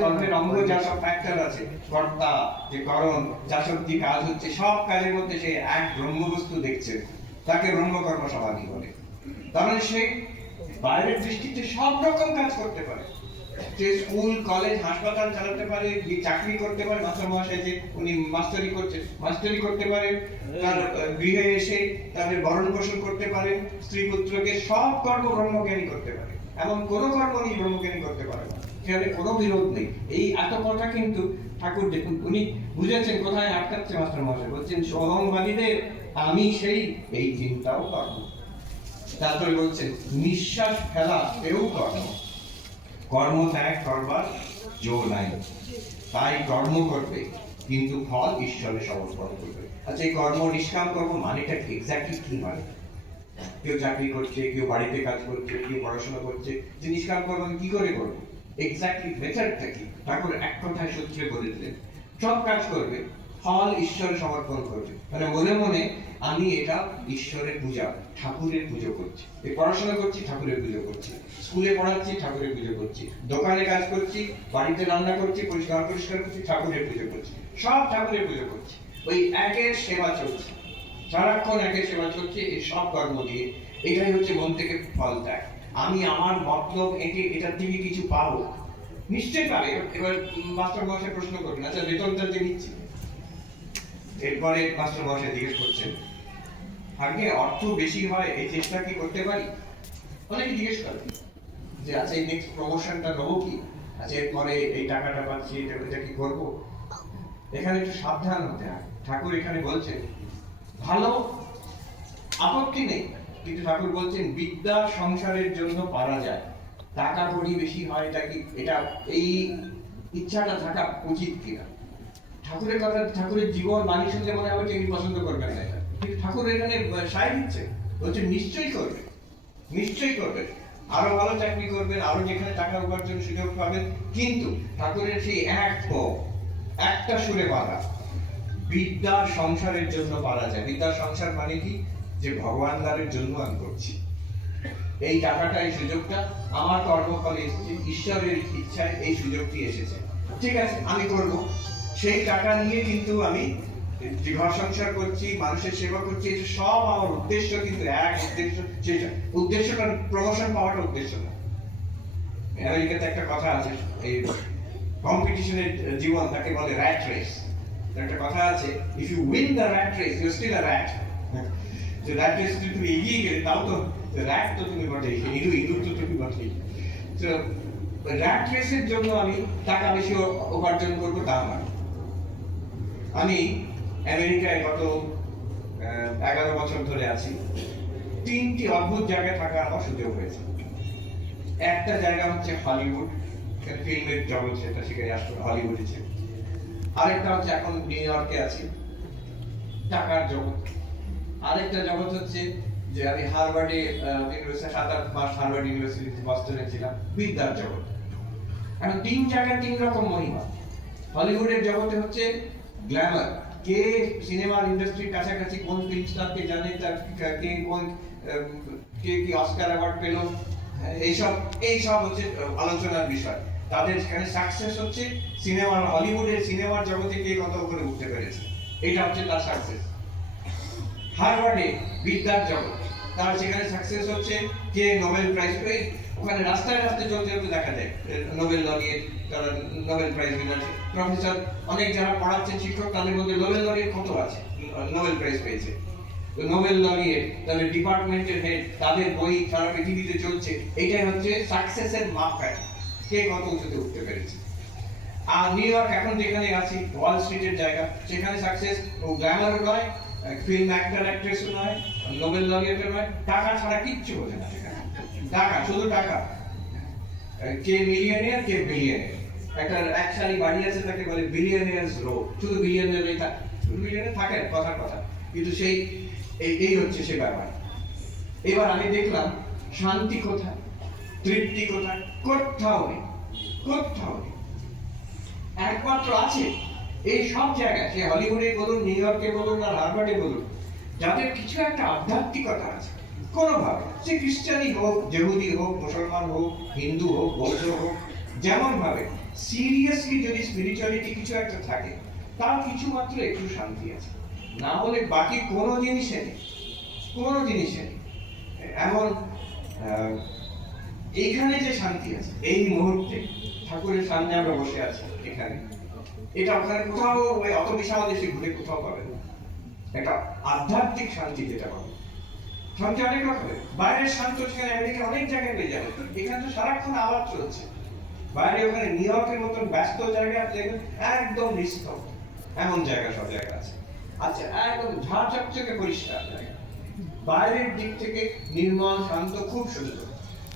কর্মের অঙ্গ যা সব ফ্যাক্টর আছে, কর্তা, যে করণ, যা সব যে কাজ হচ্ছে, সব কাজের মধ্যে সে এক ব্রহ্ম বস্তু দেখছে, তাকে ব্রহ্ম কর্ম সমাধি বলে। তার মানে সে বাইরের দৃষ্টিতে সব রকম কাজ করতে পারে। সে স্কুল, কলেজ, হাসপাতাল চালাতে পারে, চাকরি করতে পারে, মাস্টার মহাশয় যে উনি মাস্টারি করতে পারে, তার গৃহে এসে তাদের ভরণ পোষণ করতে পারে, স্ত্রী পুত্রকে, সব কর্ম ব্রহ্মজ্ঞানী করতে পারে। এমন কোনো কর্ম নেই ব্রহ্মজ্ঞানী করতে পারে না, সেখানে কোনো বিরোধ নেই। এই এত কথা কিন্তু ঠাকুর দেখুন, উনি বুঝেছেন কোথায় আটকাচ্ছে মাস্টার মহাশয়। বলছেন সোহংবাদীদের আমি সেই, এই চিন্তাও কর্ম। তারপরে বলছেন নিঃশ্বাস ফেলা এও কর্ম, কর্ম ত্যাগ করবার জো নাই, তাই কর্ম করবে, কিন্তু ফল ঈশ্বরে সমর্পণ করবে। আচ্ছা, এই কর্ম, নিষ্কাম কর্ম মানেটা কি, এক্স্যাক্টলি কি মানে? কেউ চাকরি করছে, কেউ বাড়িতে কাজ করছে, কেউ পড়াশোনা করছে, যে নিষ্কাম কর্ম আমি কি করে করবো, এক্স্যাক্টলি মেথডটা কি? ঠাকুর এক কথায় সূত্রে বলে দিলেন, সব কাজ করবে, ফল ঈশ্বরে সমর্পণ করবে। মানে মনে মনে আমি এটা ঈশ্বরের পূজা, ঠাকুরের পুজো করছি। এই পড়াশোনা করছি, ঠাকুরের পুজো করছি, স্কুলে পড়াচ্ছি, ঠাকুরের পুজো করছি, দোকানে কাজ করছি, বাড়িতে রান্না করছি, পরিষ্কার করছি, ঠাকুরের পুজো করছি, সব ঠাকুরের পুজো করছি। ওই একের সেবা চলছে, সারাক্ষণ একের সেবা চলছে, এই সব কর্ম দিয়ে। এটাই হচ্ছে মন থেকে ফল ত্যাগ। আমি আমার মতলব একে, এটার থেকে কিছু পাবো, নিশ্চয়ই পাবে। এবার মাস্টার মহাশয় প্রশ্ন করবেন, আচ্ছা বেতনটা যে নিচ্ছি, এরপরে মাস্টার মহাশয় জিজ্ঞেস করছেন, আগে অর্থ বেশি হয়, এই চেষ্টা কি করতে পারি? অনেকে জিজ্ঞেস করে যে আচ্ছা এই নেক্সট প্রমোশনটা নেবো কি, আচ্ছা এরপরে এই টাকাটা পাচ্ছি, এটা কি করবো? এখানে একটু সাবধান হতে হয়। ঠাকুর এখানে বলছেন ভালো, আপত্তি নেই, কিন্তু ঠাকুর বলছেন বিদ্যা সংসারের জন্য পারা যায়, টাকা কড়ি বেশি হয়, এটা কি, এটা এই ইচ্ছাটা থাকা উচিত কিনা? ঠাকুরের কথা, ঠাকুরের জীবন বাণী শুনলে মনে হবে তিনি পছন্দ করবেন না, কিন্তু ঠাকুর এখানে সায় দিচ্ছে, বলছে নিশ্চয়ই করবে, নিশ্চয়ই করবে, আরো ভালো চাকরি করবেন, আরো যেখানে টাকা উপার্জন সুযোগ পাবেন, কিন্তু ঠাকুরের সেই একটা সুরে বাঁধা, বিদ্যা সংসারের জন্য পারা যায়। বিদ্যা সংসার মানে কি, যে ভগবান লাভের জন্য আমি করছি, এই টাকাটা, এই সুযোগটা আমার কর্মফলে এসেছে, ঈশ্বরের ইচ্ছায় এই সুযোগটি এসেছে, ঠিক আছে আমি করব। সেই টাকা নিয়ে কিন্তু আমি ঘর সংসার করছি, মানুষের সেবা করছি, এটা সব আমার উদ্দেশ্য, কিন্তু এক উদ্দেশ্য, সেটা উদ্দেশ্যটা প্রমোশন পাওয়াটা উদ্দেশ্য না। আমেরিকাতে একটা কথা আছে, এই কম্পিটিশনের জীবন, তাকে বলে র্যাট রেস। একটা কথা আছে, if you win the rat race, you are still a rat. যে র্যাট রেস তুমি এগিয়ে গেলে তাও তো র্যাট তো তুমি বটেই, ইঁদুর তো তুমি বটেই। তো র্যাট রেসের জন্য আমি টাকা বেশি উপার্জন করবো তা নয়। আমি আমেরিকায় গত 11 বছর ধরে আছি। 3টি অদ্ভুত জায়গায় থাকার আমার সুযোগ হয়েছে। একটা জায়গা হচ্ছে হলিউড, ফিল্মের জগৎ, সেটা সেখানে আসলে হলিউডে ছিল। আরেকটা হচ্ছে এখন নিউ ইয়র্কে আছি, টাকার জগৎ। আরেকটা জগৎ হচ্ছে যে আমি হার্ভার্ডে ইউনিভার্সিটি 7-8 মাস হার্ভার্ড ইউনিভার্সিটি বস্টনে ছিলাম, বিদ্যার জগৎ। এখন 3 জায়গায় 3 রকম মহিমা। হলিউডের জগতে হচ্ছে গ্ল্যামার, কে সিনেমার ইন্ডাস্ট্রির কাছাকাছি কোন ফিল্ম স্টারকে জানে, তার কে কোন কে কি অস্কার অ্যাওয়ার্ড পেল, এইসব হচ্ছে আলোচনার বিষয়। তাদের সেখানে সাকসেস হচ্ছে সিনেমার, হলিউডের সিনেমার জগতে কে কত করে উঠতে পেরেছে, এটা হচ্ছে তার সাকসেস। হার্ভার্ডে বিদ্যার জগৎ, তার সেখানে সাকসেস হচ্ছে কে নোবেল প্রাইজ পেয়ে, ওখানে রাস্তায় রাস্তায় চলতে চলতে দেখা যায় নোবেল লরিয়েট, তারা নোবেল প্রাইজ উইনার, প্রফেসর, অনেক যারা পড়াচ্ছেন শিক্ষক, তাদের মধ্যে নোবেল লরিয়েট কত আছে, নোবেল প্রাইজ পেয়েছে। নোবেল লরিয়েট, তাদের ডিপার্টমেন্টের হেড, তাদের বই সারা পৃথিবীতে চলছে। এটাই হচ্ছে সাকসেসের মাপকাঠি, কে কত উঁচুতে উঠতে পেরেছে। আর নিউ ইয়র্ক এখন যেখানে আছি, ওয়াল স্ট্রিটের জায়গা, সেখানে সাকসেস গ্ল্যামারও নয়, ফিল্ম অ্যাক্টর অ্যাক্ট্রেসও নয়, নোবেল লরিয়েটও নয়, টাকা ছাড়া কিচ্ছু বোঝে না সেখানে। টাকা, শুধু টাকা। কে মিলিয়নিয়ার, কে বিলিয়নিয়ার। একটা একসারি বাড়ি আছে, তাকে বলে বিলিয়নিয়ার্স রো, শুধু বিলিয়নিয়ারই থাকে, শুধু বিলিয়নিয়ার থাকে কথার কথা, কিন্তু সেই এই হচ্ছে সে ব্যাপার। এবার আমি দেখলাম শান্তি কোথায়, তৃপ্তি কোথায়, কোথাও নেই, কোথাও নেই। একমাত্র আছে এই সব জায়গায়, সে হলিউডে বলুন, নিউ ইয়র্কে বলুন, আর হার্ভার্ডে বলুন, যাদের কিছু একটা আধ্যাত্মিকতা আছে কোনোভাবে, সে খ্রিস্টানই হোক, জেহুদি হোক, মুসলমান হোক, হিন্দু হোক, বৌদ্ধ হোক, যেমন ভাবে সিরিয়াসলি যদি স্পিরিচুয়ালিটি কিছু একটা থাকে, তার কিছু মাত্র একটু শান্তি আছে। না হলে বাকি কোনো জিনিসে নেই, কোনো জিনিসে নেই। এমন এইখানে যে শান্তি আছে এই মুহূর্তে, ঠাকুরের সামনে আমরা বসে আছি এখানে, এটা ওখানে কোথাও ওই অত বিশাল দেশে ঘুরে কোথাও পাবেন না। একটা আধ্যাত্মিক শান্তি যেটা পাবেন, শান্তি অনেক রকমের। বাইরের শান্ত সেখানে আমেরিকা অনেক জায়গায় পেয়ে যাবে, এখানে তো সারাক্ষণ আওয়াজ চলছে। বাইরে ওখানে নিউ ইয়র্কের মতন ব্যস্ত জায়গা দেখবেন একদম নিস্তব্ধ, এমন জায়গা সব জায়গা আছে। আচ্ছা, একদম ঝাঁ চকচকে পরিষ্কার জায়গা, বাইরের দিক থেকে নির্মল শান্ত, খুব সুন্দর।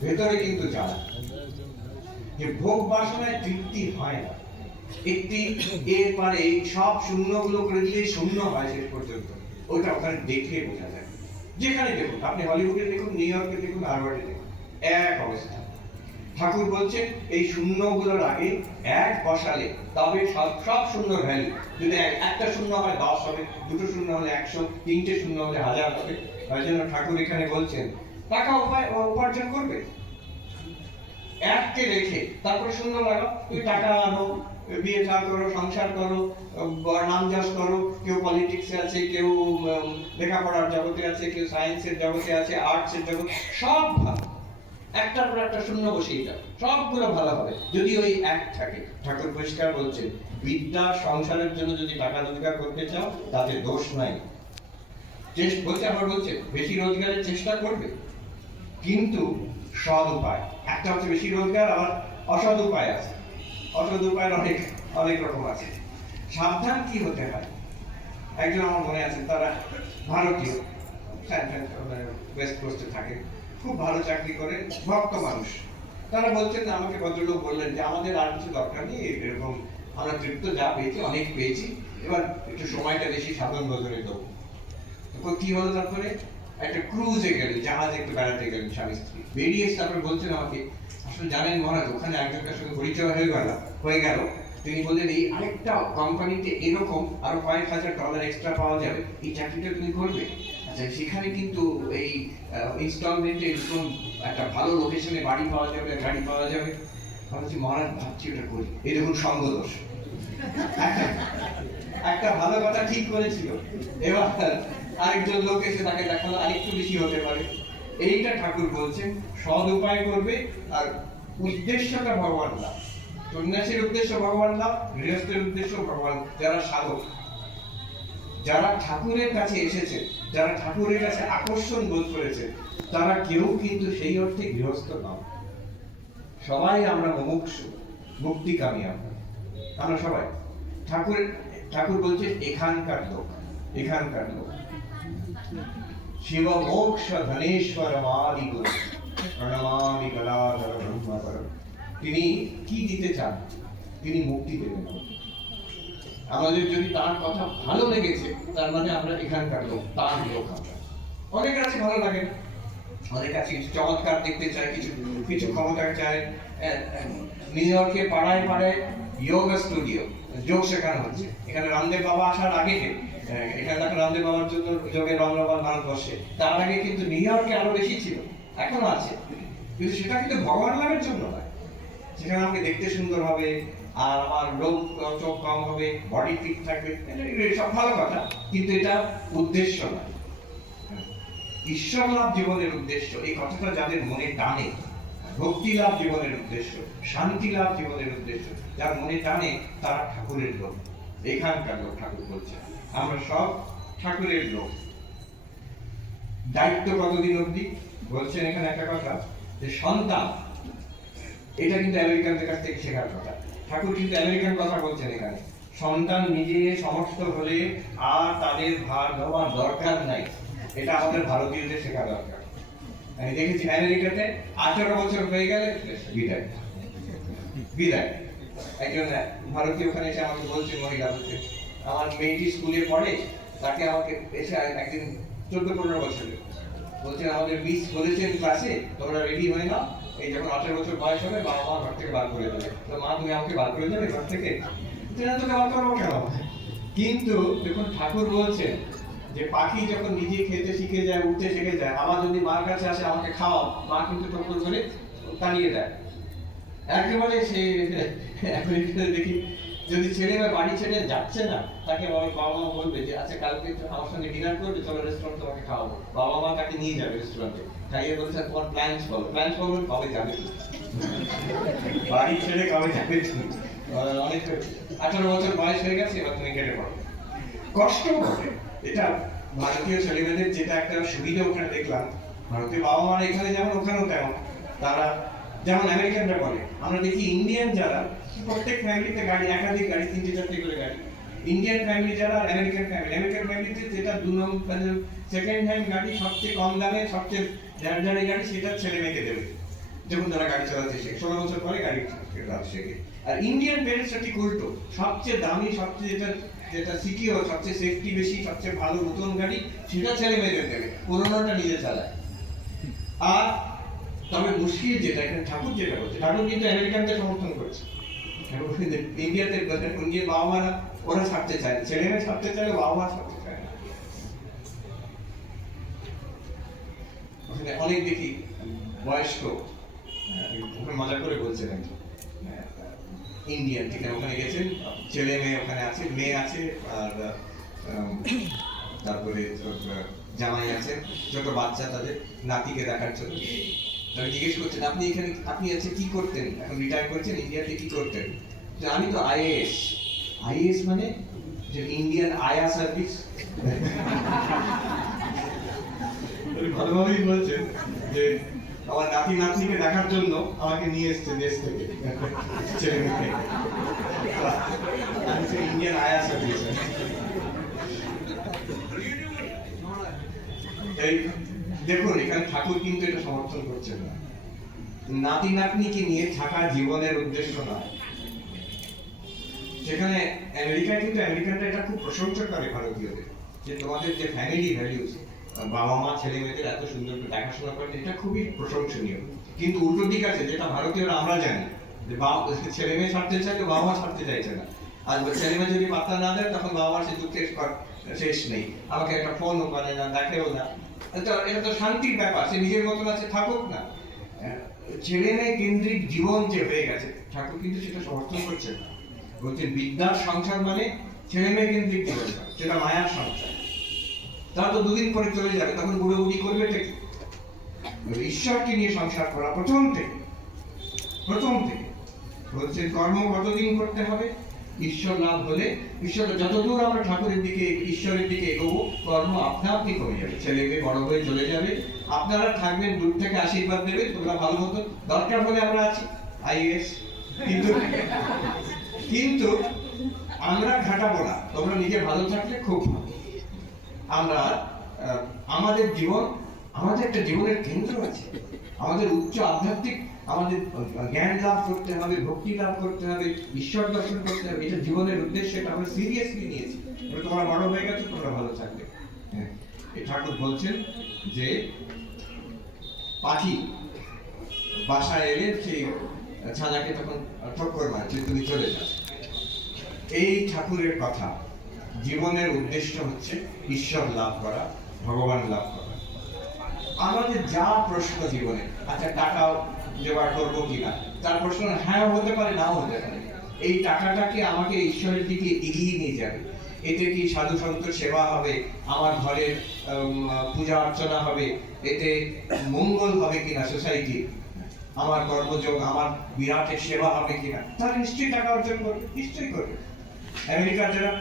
ভেতরে কিন্তু জানা যে ভোগ বাসনায় তৃপ্তি হয় না, একটি এর পরে সব শূন্যগুলো করে দিলে শূন্য হয় শেষ পর্যন্ত। ওটা ওখানে দেখলে বোঝা যায়। যেখানে দেখুন, আপনি হলিউডে দেখুন, নিউ ইয়র্কে দেখুন, হার্ভার্ডে দেখুন, এক অবস্থা। ঠাকুর বলছেন এই শূন্যগুলোর আগে এক বসালে তবে সব শূন্যর ভ্যালু, যদি একটা শূন্য হয় 10 হবে, দুটো শূন্য হলে 100, 3টে শূন্য হলে 1000 হবে। তাই জন্য ঠাকুর এখানে বলছেন টাকা উপার্জন করবে, এককে রেখে তারপরে শূন্য লাগাও, তুমি টাকা আনো, বিয়ে থা করো, সংসার করো, নাম যশ করো। কেউ পলিটিক্সে আছে, কেউ লেখাপড়ার জগতে আছে, কেউ সায়েন্সের জগতে আছে, আর্টসের জগৎ, সব ভালো। একটার পর একটা শূন্য বসিয়ে দাও, সবগুলো ভালো হবে যদি ওই এক থাকে। ঠাকুর পরিষ্কার বলছেন, বিদ্যা সংসারের জন্য যদি টাকা রোজগার করতে চাও তাতে দোষ নাই। বলছে, আবার বলছে বেশি রোজগারের চেষ্টা করবে, কিন্তু সৎ উপায়। একটা হচ্ছে বেশি রোজগার, আবার অসৎ উপায় আছে। অসৎ উপায়ের অনেক অনেক রকম আছে। সাবধান কি হতে হয়। একজন আমার মনে আছে, তারা ভারতীয়, ওয়েস্ট কোস্টে থাকে, খুব ভালো চাকরি করে, ভক্ত মানুষ। তারা বলছেন, আমাকে ভদ্রলোক বললেন যে আমাদের আর কিছু দরকার নেই, এরকম আমরা তৃপ্ত যা পেয়েছি, অনেক পেয়েছি, এবার একটু সময়টা বেশি সাধন ভজনে দেবো। কি হলো, তারপরে একটা ক্রুজে গেলেন, জাহাজে একটু বেড়াতে গেলেন স্বামী স্ত্রী, বেরিয়ে এসে তারপরে বলছেন আমাকে, আসলে জানেন মহারাজ, ওখানে একজনের সঙ্গে পরিচয় হয়ে গেল। তিনি বললেন, এই আরেকটা কোম্পানিতে এরকম আরো কয়েক $1000 এক্সট্রা পাওয়া যাবে, এই চাকরিটা তুমি করবে? আচ্ছা, সেখানে কিন্তু এই ইনস্টলমেন্টে এরকম একটা ভালো লোকেশনে বাড়ি পাওয়া যাবে, গাড়ি পাওয়া যাবে। ভাবছি মহারাজ, ভাবছি ওটা করি। এই দেখুন সঙ্গদোষ। একটা ভালো কথা ঠিক করেছিল, এবার আরেকজন লোক এসে তাকে দেখালো আরেকটু বেশি হতে পারে। এইটা ঠাকুর বলছেন, সৎ উপায় করবে, আর উদ্দেশ্যটা ভগবান লাভ। সন্ন্যাসীর উদ্দেশ্য ভগবান লাভ, গৃহস্থের উদ্দেশ্য ভগবান, যারা সাধক যারা ঠাকুরের কাছে এসেছে, যারা ঠাকুরের কাছে আকর্ষণ বোধ করেছে, তারা কেউ কিন্তু সেই অর্থে গৃহস্থ নয়। সবাই আমরা মুমুক্ষু, মুক্তিকামী। আমরা সবাই ঠাকুর বলছে এখানকার লোক, এখানকার লোক। শিব মোক্ষ ধনেশ্বর মাদি গুরু প্রণমামি গলাধর ব্রহ্মকর। তিনি কি দিতে চান? তিনি মুক্তি দেবেন। আমাদের যদি তার কথা ভালো লেগেছে, তার মানে আমরা এখানকার লোক, তার লোক। আমরা অনেকের কাছে ভালো লাগে না, অনেক কাছে কিছু চমৎকার দেখতে চায়, কিছু কিছু ক্ষমতা চায়। নিউ ইয়র্কে পাড়ায় পাড়ায় যোগা স্টুডিও, যোগ শেখানো হচ্ছে। এখানে রামদেব বাবা আসার আগে, এখানে দেখো রামদেব বাবার জন্য যোগের রমরমান ভারতবর্ষে, তার আগে কিন্তু নিউ ইয়র্কে আরো বেশি ছিল, এখনো আছে। কিন্তু সেটা কিন্তু ভগবান লাভের জন্য নয়। সেখানে আমাকে দেখতে সুন্দর হবে, আর আমার রোগ চোখ কম হবে, বডি ফিট থাকবে, সব ভালো কথা, কিন্তু এটা উদ্দেশ্য নয়। ঈশ্বর লাভ জীবনের উদ্দেশ্য, এই কথাটা যাদের মনে টানে, ভক্তি লাভ জীবনের উদ্দেশ্য, শান্তি লাভ জীবনের উদ্দেশ্য, যার মনে টানে, তারা ঠাকুরের লোক, এখানকার লোক। ঠাকুর বলছে আমরা সব ঠাকুরের লোক। দায়িত্ব কতদিন অবধি? বলছেন এখানে একটা কথা, যে সন্তান, এটা কিন্তু আমেরিকানদের কাছ থেকে শেখার কথা। ঠাকুর কিন্তু আমেরিকান কথা বলছেন এখানে। সন্তান নিজে সমস্ত হলে আর তাদের ভার দেওয়ার দরকার নাই, এটা আমাদের ভারতীয়দের শেখা দরকার। আমি দেখেছি আমেরিকাতে 18 বছর হয়ে গেলে বিদায়, বিদায়। একজন ভারতীয় ওখানে এসে আমাকে বলছে, মহিলা বলছে, আমার মেয়েটি স্কুলে পড়ে, তাকে আমাকে এসে একদিন 14-15 বছরের বলছেন, আমাদের মিস বলেছেন ক্লাসে তোমরা রেডি হয়ে নাও, এই যখন 18 বছর বয়স হবে বাবা মা ঘর থেকে বার করে দেবে। তো মা, তুমি আমাকে বার করে দেবে ঘর থেকে? তোকে বার করবো কেন? কিন্তু দেখুন ঠাকুর বলছেন যে পাখি যখন নিজে খেতে শিখে যায়, উঠতে শিখে যায়, আবার যদি মার কাছে আসে আমাকে খাওয়াও, মা কিন্তু টুকরো করে তাড়িয়ে দেয় একেবারে। সে এখন দেখি যদি ছেলে বা বাড়ি ছেড়ে যাচ্ছে না, তাকে বাবা মা বলবে যে আচ্ছা কালকে আমার সঙ্গে ডিনার করবে, চলো রেস্টুরেন্ট তোমাকে খাওয়াবো। বাবা মা তাকে নিয়ে যাবে রেস্টুরেন্টে, খাইয়ে বলছে তোমার প্ল্যান্স বলো। প্ল্যান্স বলবেন কবে যাবে, বাড়ি ছেড়ে কবে যাবে? অনেক 18 বছর বয়স হয়ে গেছে, এবার তুমি কেটে পড়ো। কষ্ট করে এটা ভারতীয় ছেলেমেয়েদের যেটা একটা সুবিধা ওখানে দেখলাম, ভারতীয় বাবা মা এখানে যেমন ওখানেও তেমন। তারা যেমন আমেরিকানরা বলে, আমরা দেখি ইন্ডিয়ান যারা, প্রত্যেক ফ্যামিলিতে গাড়ি, একাধিক গাড়ি, 3-4টে করে গাড়ি। ইন্ডিয়ান ফ্যামিলি যারা, আমেরিকান ফ্যামিলিতে যেটা 2 নম্বর সেকেন্ড হ্যান্ড গাড়ি, সবচেয়ে কম দামে, সবচেয়ে ঝাড়ঝাড়ি গাড়ি, সেটা ছেলে মেয়েকে দেবে যখন তারা গাড়ি চালাতে শেখে। 16 বছর পরে গাড়ি চালাতে শেখে। আর ইন্ডিয়ান প্যারেন্টসরা ঠিক উল্টো, সবচেয়ে দামি, সবচেয়ে যেটা সিকিউর, সবচেয়ে সেফটি বেশি, সবচেয়ে ভালো নতুন গাড়ি, সেটা ছেলে মেয়েদের দেবে, পুরোনোটা নিজে চালায়। আর তবে মুশকিল যেটা, এখানে ঠাকুর যেটা বলছে, ঠাকুর কিন্তু আমেরিকানদের সমর্থন করছে। ইন্ডিয়াতে ইন্ডিয়ার বাবা মারা ওরা ছাড়তে চায়, ছেলে মেয়ে ছাড়তে চাইলে বাবা মা ছাড়তে চায় না। অনেক দেখি বয়স্ক, ওখানে মজা করে বলছেন ইন্ডিয়ান থেকে, ওখানে গেছেন, ছেলে মেয়ে ওখানে আছে, মেয়ে আছে, আর তারপরে জামাই আছে, ছোট বাচ্চা, তাদের নাতিকে দেখার জন্য। তারা জিজ্ঞেস করছেন আপনি আছে কি করতেন, এখন রিটায়ার করেছেন, ইন্ডিয়াতে কি করতেন? আমি তো আইএএস। আইএএস মানে যে ইন্ডিয়ান আয়া সার্ভিস। ভালোভাবেই বলছেন যে আমার নাতি নাতনিকে দেখার জন্য আমাকে নিয়ে এসছে দেশ থেকে, ছেলে মেয়ে। ইন্ডিয়ান আয়া সার্ভিস। এই দেখুন এখানে ঠাকুর কিন্তু এটা সমর্থন করছেন না। নাতি নাতনিকে নিয়ে থাকা জীবনের উদ্দেশ্য নয়। সেখানে আমেরিকায় কিন্তু আমেরিকানরা এটা খুব প্রশংসা করে ভারতীয়দের, যে তোমাদের যে ফ্যামিলি ভ্যালুস, বাবা মা ছেলে মেয়েদের এত সুন্দর করে দেখাশোনা করেন, এটা খুবই প্রশংসনীয়। কিন্তু উল্টো দিক আছে, যেটা ভারতীয়রা আমরা জানি, যে ছেলে মেয়ে ছাড়তে চাইলে বাবা মা ছাড়তে চাইছে না। আর ছেলে মেয়ে যদি পাত্তা না দেয়, তখন বাবা মার সে দুঃখের শেষ নেই, আমাকে একটা ফোনও করে না, দেখেও না। এটা তো শান্তির ব্যাপার, সে নিজের মতন আছে, থাকুক না। ছেলে মেয়ে কেন্দ্রিক জীবন যে হয়ে গেছে, ঠাকুর কিন্তু সেটা সমর্থন করছে না। বলছেন বিদ্যার সংসার মানে ছেলে মেয়ে কেন্দ্রিক জীবন, সেটা মায়ার সংসার। তারা তো 2 দিন পরে চলে যাবে, তখন বুড়ো বুড়ি করবে কি? ঈশ্বরকে নিয়ে সংসার করা প্রথম থেকে। বলছেন কর্ম কতদিন করতে হবে? ঈশ্বর লাভ হলে, ঈশ্বর যতদূর আমরা ঠাকুরের দিকে ঈশ্বরের দিকে এগোবো, কর্ম আপনা আপনি কমে যাবে, ছেলে মেয়ে বড় হয়ে চলে যাবে, আপনারা থাকবেন দূর থেকে আশীর্বাদ দেবেন, তোমরা ভালো মতো, দরকার হলে আমরা আছি আইএস, কিন্তু কিন্তু আমরা ঘাটাবো না, তোমরা নিজে ভালো থাকলে খুব ভালো। আমরা আমাদের জীবন, আমাদের একটা জীবনের কেন্দ্র আছে, আমাদের উচ্চ আধ্যাত্মিক, আমাদের জ্ঞান লাভ করতে হবে, ভক্তি লাভ করতে হবে, ঈশ্বর দর্শন করতে হবে, এটা জীবনের উদ্দেশ্য, এটা আমরা সিরিয়াসলি নিয়েছি। তোমরা বড় হয়ে গেছো, তোমরা ভালো থাকবে। হ্যাঁ, এই ঠাকুর বলছেন যে পাখি বাসায় এলে সেই ছানাকে তখন ঠক্কর মারছে, তুমি চলে যাও। এই ঠাকুরের কথা, জীবনের উদ্দেশ্য হচ্ছে ঈশ্বর লাভ করা, ভগবান লাভ করা। আমাদের যা প্রশ্ন জীবনে, আচ্ছা টাকা জোগাড় করবো কিনা, তার প্রশ্ন হ্যাঁ হতে পারে, নাও হতে পারে। এই টাকাটা কি আমাকে ঈশ্বরের দিকে এগিয়ে নিয়ে যাবে? এতে কি সাধু সন্ত সেবা হবে, আমার ঘরের পূজা অর্চনা হবে, এতে মঙ্গল হবে কিনা সোসাইটি, আমার কর্মযোগ, আমার বিরাটের সেবা হবে কিনা, তাহলে নিশ্চয়ই টাকা অর্জন করবে, নিশ্চয়ই করবে। আমেরিকার যারা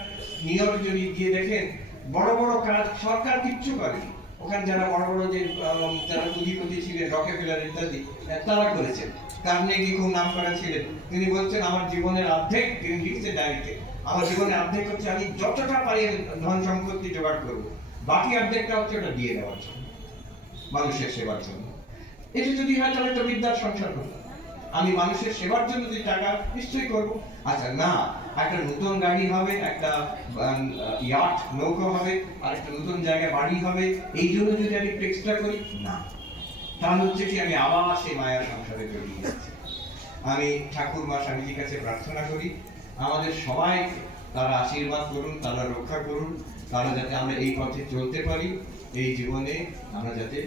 নিউ ইয়র্ক যদি গিয়ে দেখেন, বড় বড় কাজ সরকার কিচ্ছু করেনি, ওখানে যারা বড় বড় যে যারা পুঁজিপতি ছিলেন, রকেফেলার ইত্যাদি, তারা করেছেন। কার্নেগি খুব নাম করা ছিলেন, তিনি বলছেন আমার জীবনের অর্ধেক, তিনি লিখছেন ডায়েরিতে, আমার জীবনের অর্ধেক হচ্ছে আমি যতটা পারি ধন সম্পত্তি জোগাড় করবো, বাকি অর্ধেকটা হচ্ছে ওটা দিয়ে দেওয়ার জন্য, মানুষের সেবার জন্য। এটা যদি হয় তাহলে তো বিদ্যার সংসার হলো। আমি মানুষের সেবার জন্য যদি টাকা নিশ্চয়ই করবো। আচ্ছা না, একটা নতুন গাড়ি হবে, একটা ইয়াট নৌকা হবে, আর একটা নতুন জায়গায় বাড়ি হবে, এই জন্য যদি আমি একটু এক্সট্রা করি, না, তাহলে হচ্ছে কি আমি আবার সেই মায়ার সংসারে জড়িয়ে যাচ্ছি। আমি ঠাকুর মা স্বামীজির কাছে প্রার্থনা করি, আমাদের সবাই তারা আশীর্বাদ করুন, তারা রক্ষা করুন, তারা যাতে আমরা এই পথে চলতে পারি, এই জীবনে আমরা যাতে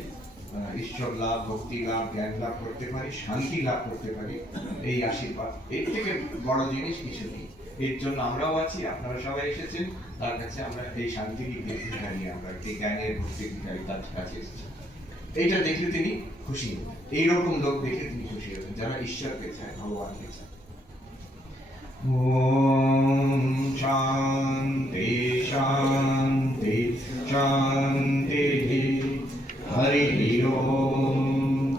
ঈশ্বর লাভ, ভক্তি লাভ, জ্ঞান লাভ করতে পারি, শান্তি লাভ করতে পারি, এই আশীর্বাদ, এর থেকে বড় জিনিস কিছু নেই। এর জন্য আমরাও আছি, আপনারা সবাই এসেছেন, তার কাছে আমরা এই শান্তির ভিখারি, আমরা এই জ্ঞানের ভক্তির ভিখারি, তার কাছে এসেছি। এইটা দেখলে তিনি খুশি হবেন, এইরকম লোক দেখে তিনি খুশি হবেন, যারা ঈশ্বরকে চায়, ভগবানকে চায়। ওম শান্তি শান্তি শান্তি। हरि ओम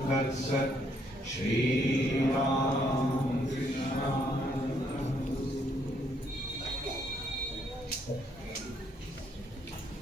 तत्सत्। श्री राम कृष्ण